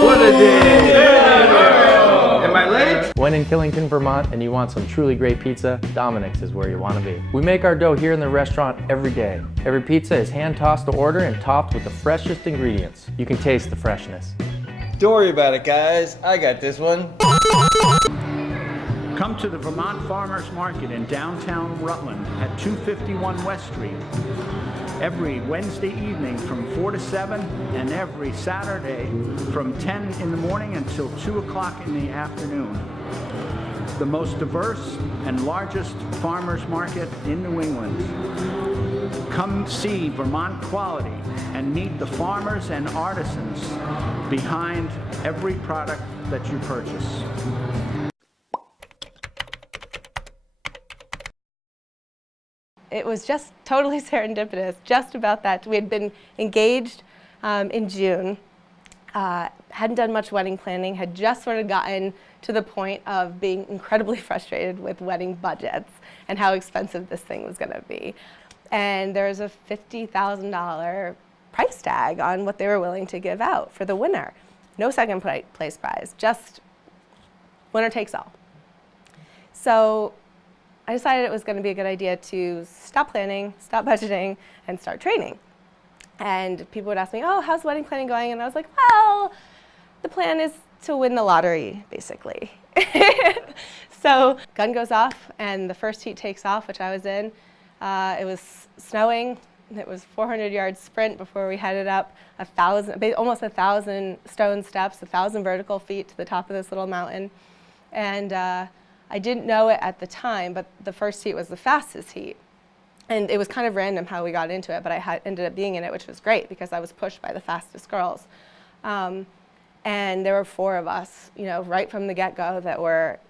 What a day! Am I late? When in Killington, Vermont, and you want some truly great pizza, Dominic's is where you want to be. We make our dough here in the restaurant every day. Every pizza is hand-tossed to order and topped with the freshest ingredients. You can taste the freshness. Don't worry about it, guys. I got this one. Come to the Vermont Farmers Market in downtown Rutland at 251 West Street every Wednesday evening from 4 to 7 and every Saturday from 10 in the morning until 2 o'clock in the afternoon. The most diverse and largest farmers market in New England. Come see Vermont quality and meet the farmers and artisans behind every product that you purchase. It was just totally serendipitous, just about that. We had been engaged in June, hadn't done much wedding planning, had just sort of gotten to the point of being incredibly frustrated with wedding budgets and how expensive this thing was going to be. And there was a $50,000 price tag on what they were willing to give out for the winner. No second place prize, just winner takes all. So I decided it was going to be a good idea to stop planning, stop budgeting, and start training. And people would ask me, oh, how's wedding planning going? And I was like, well, the plan is to win the lottery, basically. So gun goes off, and the first heat takes off, which I was in. It was snowing. It was 400-yard sprint before we headed up almost 1,000 stone steps, 1,000 vertical feet to the top of this little mountain. And I didn't know it at the time, but the first heat was the fastest heat. And it was kind of random how we got into it, but I ended up being in it, which was great because I was pushed by the fastest girls. And there were 4 of us, right from the get-go that were,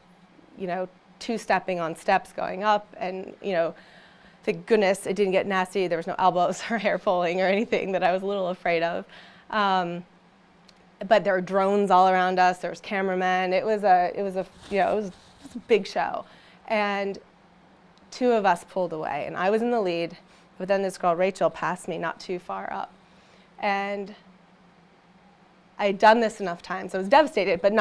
two-stepping on steps going up. And, thank goodness it didn't get nasty. There was no elbows or hair pulling or anything that I was a little afraid of. But there were drones all around us. There was cameramen. It was a big show. And 2 of us pulled away, and I was in the lead, but then this girl, Rachel, passed me not too far up. And I had done this enough times. I was devastated, but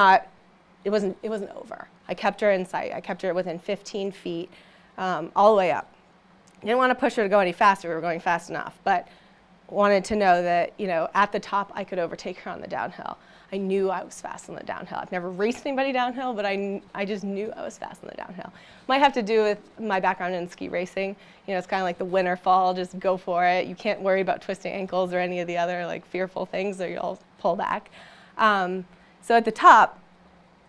it wasn't over. I kept her in sight. I kept her within 15 feet, all the way up. Didn't want to push her to go any faster. We were going fast enough, but wanted to know that, at the top, I could overtake her on the downhill. I knew I was fast on the downhill. I've never raced anybody downhill, but I just knew I was fast on the downhill. Might have to do with my background in ski racing. It's kind of like the win or fall, just go for it. You can't worry about twisting ankles or any of the other fearful things, or you'll pull back. So at the top,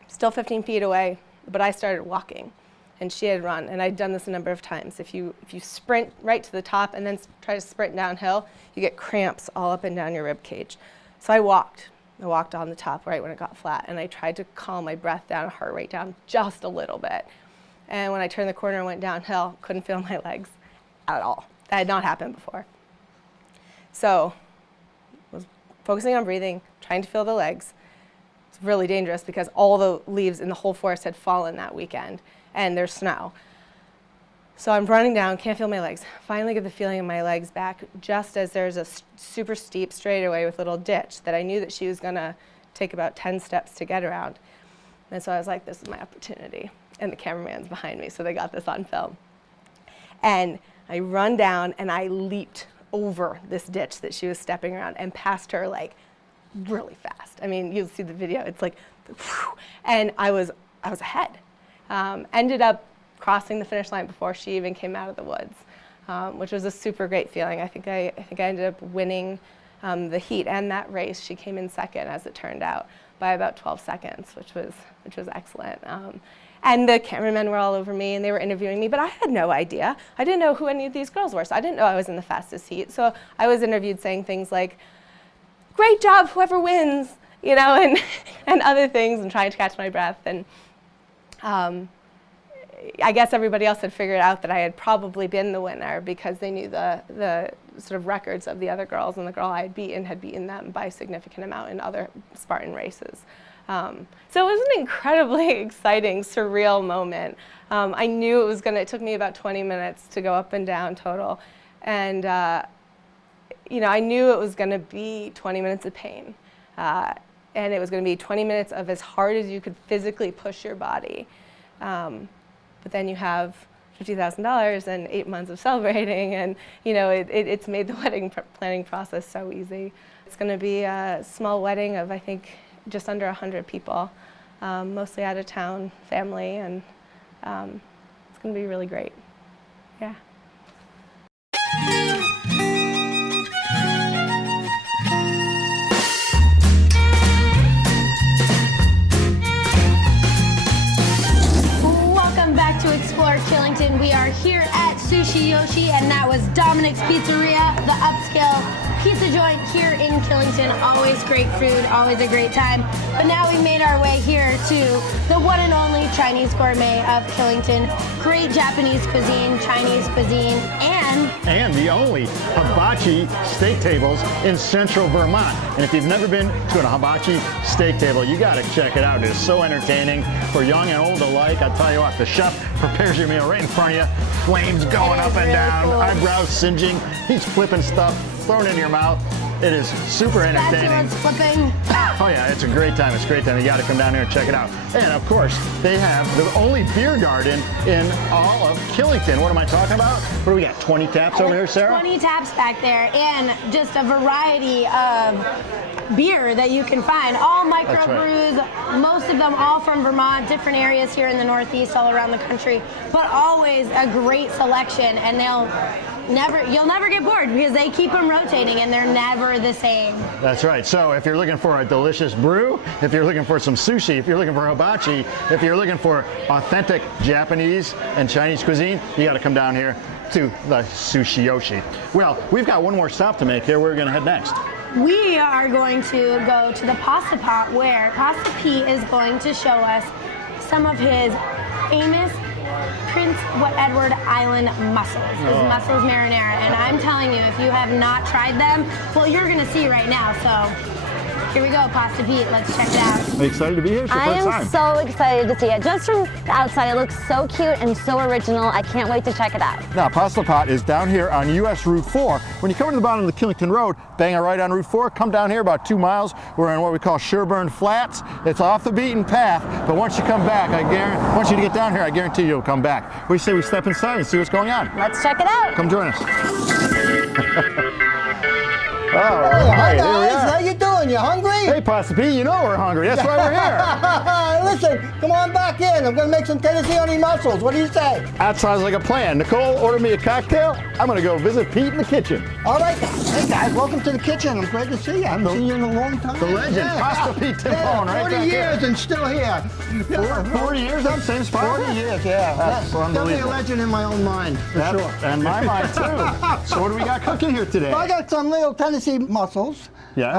still 15 feet away, but I started walking, and she had run, and I'd done this a number of times. If you sprint right to the top and then try to sprint downhill, you get cramps all up and down your rib cage. So I walked on the top right when it got flat, and I tried to calm my breath down, heart rate down just a little bit. And when I turned the corner and went downhill, couldn't feel my legs at all. That had not happened before. So I was focusing on breathing, trying to feel the legs. It's really dangerous because all the leaves in the whole forest had fallen that weekend, and there's snow. So I'm running down, can't feel my legs. Finally get the feeling of my legs back just as there's a super steep straightaway with a little ditch that I knew that she was gonna take about 10 steps to get around. And so I was like, this is my opportunity. And the cameraman's behind me, so they got this on film. And I run down and I leaped over this ditch that she was stepping around and past her really fast. I mean, you'll see the video, it's whew, and I was ahead. Ended up crossing the finish line before she even came out of the woods, which was a super great feeling. I think I ended up winning the heat and that race. She came in second, as it turned out, by about 12 seconds, which was excellent. And the cameramen were all over me, and they were interviewing me, but I had no idea. I didn't know who any of these girls were, so I didn't know I was in the fastest heat. So I was interviewed saying things like, "Great job, whoever wins," and other things, and trying to catch my breath. And I guess everybody else had figured out that I had probably been the winner because they knew the sort of records of the other girls, and the girl I had beaten them by a significant amount in other Spartan races. So it was an incredibly exciting, surreal moment. I knew it took me about 20 minutes to go up and down total. And, I knew it was going to be 20 minutes of pain. And it was going to be 20 minutes of as hard as you could physically push your body. But then you have $50,000 and 8 months of celebrating, and it's made the wedding planning process so easy. It's going to be a small wedding of, I think, just under 100 people, mostly out of town family, and it's going to be really great. Yeah. Back to Explore Killington. We are here at Sushi Yoshi, and that was Dominic's Pizzeria, the upscale pizza joint here in Killington. Always great food, always a great time. But now we've made our way here to the one and only Chinese Gourmet of Killington. Great Japanese cuisine, Chinese cuisine, and the only hibachi steak tables in central Vermont. And if you've never been to a hibachi steak table, you got to check it out. It is so entertaining for young and old alike. I tell you what, the chef prepares your meal right in front of you, flames going up and down, cool. Eyebrows singeing, he's flipping stuff, throwing it in your mouth. It is super entertaining. Flipping. Oh yeah, it's a great time. It's a great time. You got to come down here and check it out. And of course, they have the only beer garden in all of Killington. What am I talking about? What do we got? 20 taps over here, Sarah? 20 taps back there, and just a variety of beer that you can find. All microbrews, right. Most of them all from Vermont, different areas here in the Northeast, all around the country, but always a great selection, and you'll never get bored because they keep them rotating and they're never the same. That's right. So if you're looking for a delicious brew, if you're looking for some sushi, if you're looking for hibachi, if you're looking for authentic Japanese and Chinese cuisine, you got to come down here to the Sushi Yoshi. Well, we've got one more stop to make here. Where are we going to head next? We are going to go to the Pasta Pot, where Pasta P is going to show us some of his famous Prince Edward Island mussels, his mussels marinara. And I'm telling you, if you have not tried them, well, you're going to see right now. So Here we go, Pasta Pete. Let's check it out. Are you excited to be here? It's your I first am time. so excited to see it. Just from the outside, it looks so cute and so original. I can't wait to check it out. Now, Pasta Pot is down here on US Route 4. When you come to the bottom of the Killington Road, bang it right on Route 4, come down here about 2 miles. We're in what we call Sherburne Flats. It's off the beaten path, but once you come back, once you get down here, I guarantee you'll come back. We say we step inside and see what's going on. Let's check it out. Come join us. All Hi right, here we guys, are. how you doing? You hungry? Hey, Pasta Pete, you know we're hungry. That's why we're here. Listen, come on back in. I'm going to make some Tennessee honey mussels. What do you say? That sounds like a plan. Nicole, order me a cocktail. I'm going to go visit Pete in the kitchen. All right. Hey guys, welcome to the kitchen. I'm glad to see you. I haven't seen you in a long time. The legend, Pasta Pete Timpone, right 40 back years here. and still here. 40 years, I'm same spot. 40 years, yeah. That's Definitely a unbelievable. legend in my own mind, for sure. And my mind too. So what do we got cooking here today? I got some little Tennessee mussels. Yes.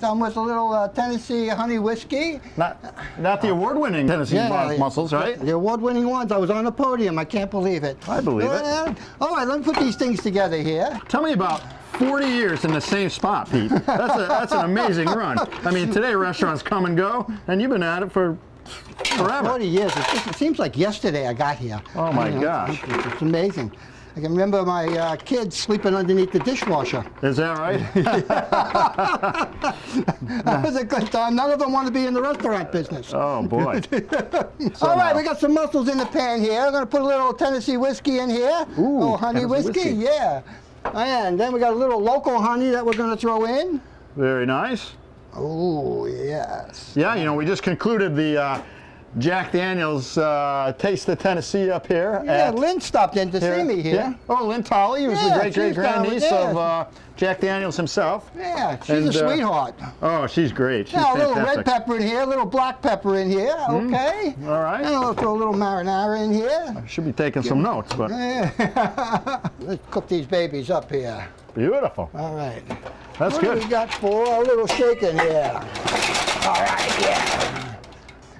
Done with a little Tennessee honey whiskey. Not the award-winning Tennessee mussels, right? The award-winning ones. I was on the podium. I can't believe it. I believe it. All right, let me put these things together here. Tell me about 40 years in the same spot, Pete. That's an amazing run. I mean, today restaurants come and go, and you've been at it for forever. 40 years. It seems like yesterday I got here. Oh my gosh. It's amazing. I can remember my kids sleeping underneath the dishwasher. Is that right? That was a good time. None of them want to be in the restaurant business. Oh boy. All right, we got some mussels in the pan here. I'm going to put a little Tennessee whiskey in here. Ooh, little honey whiskey, yeah. And then we got a little local honey that we're going to throw in. Very nice. Oh, yes. Yeah, you know, we just concluded the Jack Daniels Taste of Tennessee up here. Yeah, Lynn stopped in to see me here. Yeah. Oh, Lynn Tolley, who was the great-great-grandniece of Jack Daniels himself. Yeah, she's a sweetheart. Oh, she's great. She's now, a little fantastic. red pepper in here, a little black pepper in here, okay? All right. And I'll throw a little marinara in here. I should be taking some notes, but... Let's cook these babies up here. Beautiful. All right. That's what good. do we got for a little shake in here? All right, yeah.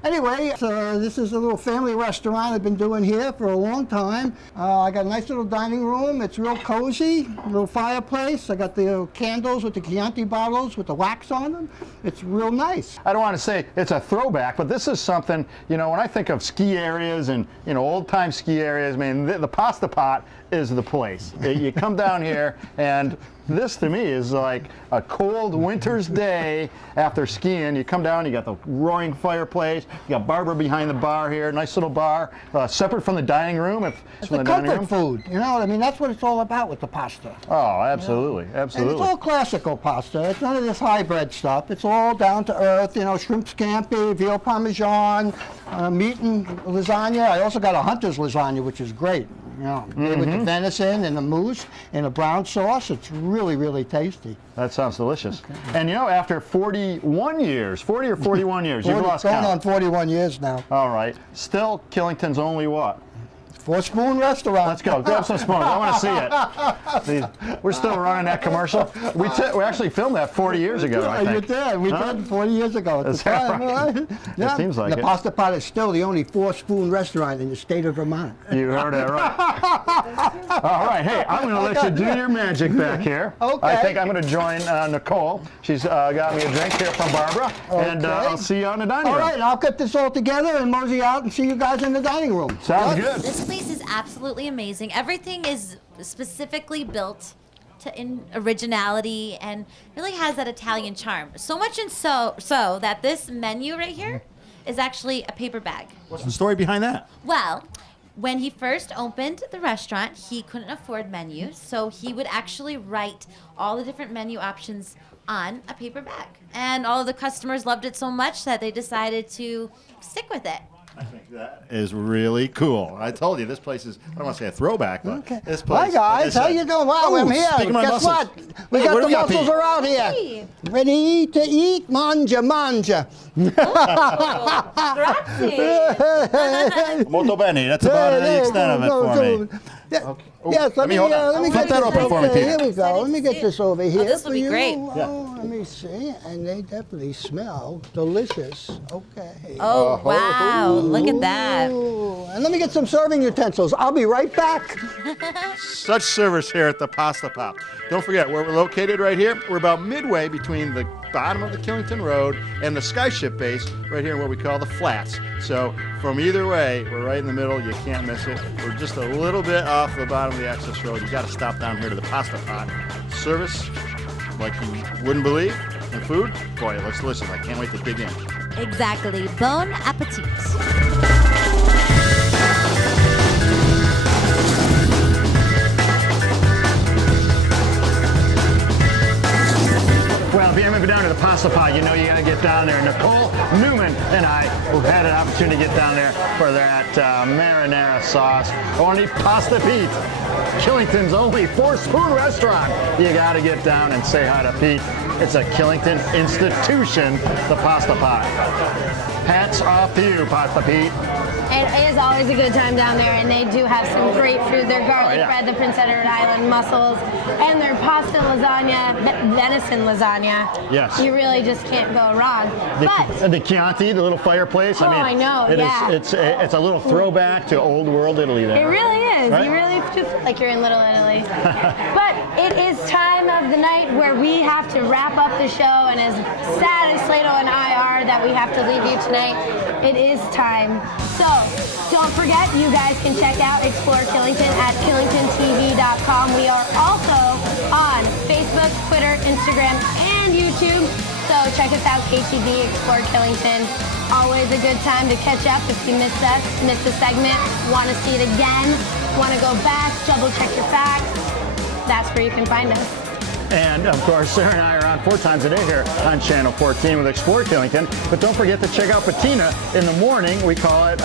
Anyway, this is a little family restaurant I've been doing here for a long time. I got a nice little dining room. It's real cozy, a little fireplace. I got the little candles with the Chianti bottles with the wax on them. It's real nice. I don't want to say it's a throwback, but this is something, you know, when I think of ski areas and, you know, old-time ski areas, I mean, the Pasta Pot is the place. You come down here, and this to me is like a cold winter's day after skiing. You come down, you got the roaring fireplace, you got Barbara behind the bar here, nice little bar, separate from the dining room. It's the comfort food, you know what I mean? That's what it's all about with the pasta. Oh, absolutely, And absolutely. it's all classical pasta. It's none of this hybrid stuff. It's all down to earth, you know, shrimp scampi, veal parmesan, meat and lasagna. I also got a hunter's lasagna, which is great. You know, made with the venison and the moose in a brown sauce. It's really, really tasty. That sounds delicious. Okay. And you know, after 41 years, 40 or 41 years, you've lost count. Going on 41 years now. All right. Still, Killington's only what? 4-spoon restaurant. Let's go. Grab some spoons. I want to see it. We're still running that commercial. We actually filmed that 40 years ago, I think. You did. We did 40 years ago at the time. Right? Yeah. It seems like the Pasta Pot is still the only 4-spoon restaurant in the state of Vermont. You heard that right. All right. Hey, I'm going to let you do your magic back here. Okay. I think I'm going to join Nicole. She's got me a drink here from Barbara. Okay. And I'll see you on the dining room. All right. I'll get this all together and mosey out and see you guys in the dining room. Sounds good. This place is absolutely amazing. Everything is specifically built to originality and really has that Italian charm. So much and so that this menu right here is actually a paper bag. What's the story behind that? Well, when he first opened the restaurant, he couldn't afford menus, so he would actually write all the different menu options on a paper bag. And all of the customers loved it so much that they decided to stick with it. I think that is really cool. I told you, this place is, I don't want to say a throwback, but this place. Hi guys, how you doing? Wow, I'm here. Guess what? We got the mussels are out here. Hey. Ready to eat? Manja, manja. Grazie. Molto bene. That's about the extent of it for me. Yes, let me hold on. let me Flip get that this open for me, okay. Peter. Here we go. Let me get this over here. this will for be you. great. Oh, let me see. And they definitely smell delicious. Okay. Oh, wow. Look at that. Ooh. And let me get some serving utensils. I'll be right back. Such service here at the Pasta Pop. Don't forget, where we're located right here, we're about midway between the bottom of the Killington Road and the Skyship base right here in what we call the Flats. So from either way, we're right in the middle. You can't miss it. We're just a little bit off the bottom of the access road. You got to stop down here to the Pasta Pot. Service like you wouldn't believe. And food, boy, let's listen. I can't wait to dig in. Exactly. Bon appetit. Well, if you haven't been down to the Pasta Pot, you know you got to get down there. Nicole Newman and I have had an opportunity to get down there for that marinara sauce. Only Pasta Pete, Killington's only 4-spoon restaurant. You got to get down and say hi to Pete. It's a Killington institution, the Pasta Pot. Hats off to you, Pasta Pete. It is always a good time down there, and they do have some great food. Their garlic bread, the Prince Edward Island mussels, and their pasta lasagna, venison lasagna. Yes. You really just can't go wrong. The Chianti, the little fireplace. Oh, I mean, I know, it yeah. is, it's a little throwback to old world Italy there. It really is. Right? You really just feel like you're in Little Italy. But it is time of the night where we have to wrap up the show, and as sad as Slado and I are that we have to leave you tonight, it is time. So, don't forget, you guys can check out Explore Killington at KillingtonTV.com. We are also on Facebook, Twitter, Instagram, and YouTube. So check us out, KTV, Explore Killington. Always a good time to catch up if you missed us, missed a segment, want to see it again, want to go back, double check your facts. That's where you can find us. And of course, Sara and I are on 4 times a day here on Channel 14 with Explore Killington. But don't forget to check out Patina in the morning. We call it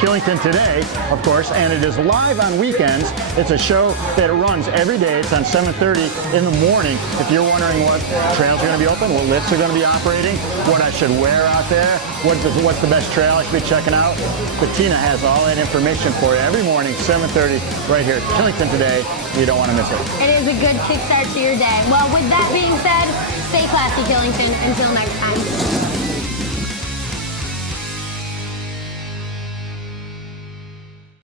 Killington Today, of course, and it is live on weekends. It's a show that runs every day. It's on 7:30 in the morning. If you're wondering what trails are going to be open, what lifts are going to be operating, what I should wear out there, what's the best trail I should be checking out, Patina has all that information for you every morning, 7:30, right here at Killington Today. You don't want to miss it. It is a good kickstart to your day. Well, with that being said, stay classy, Killington. Until next time.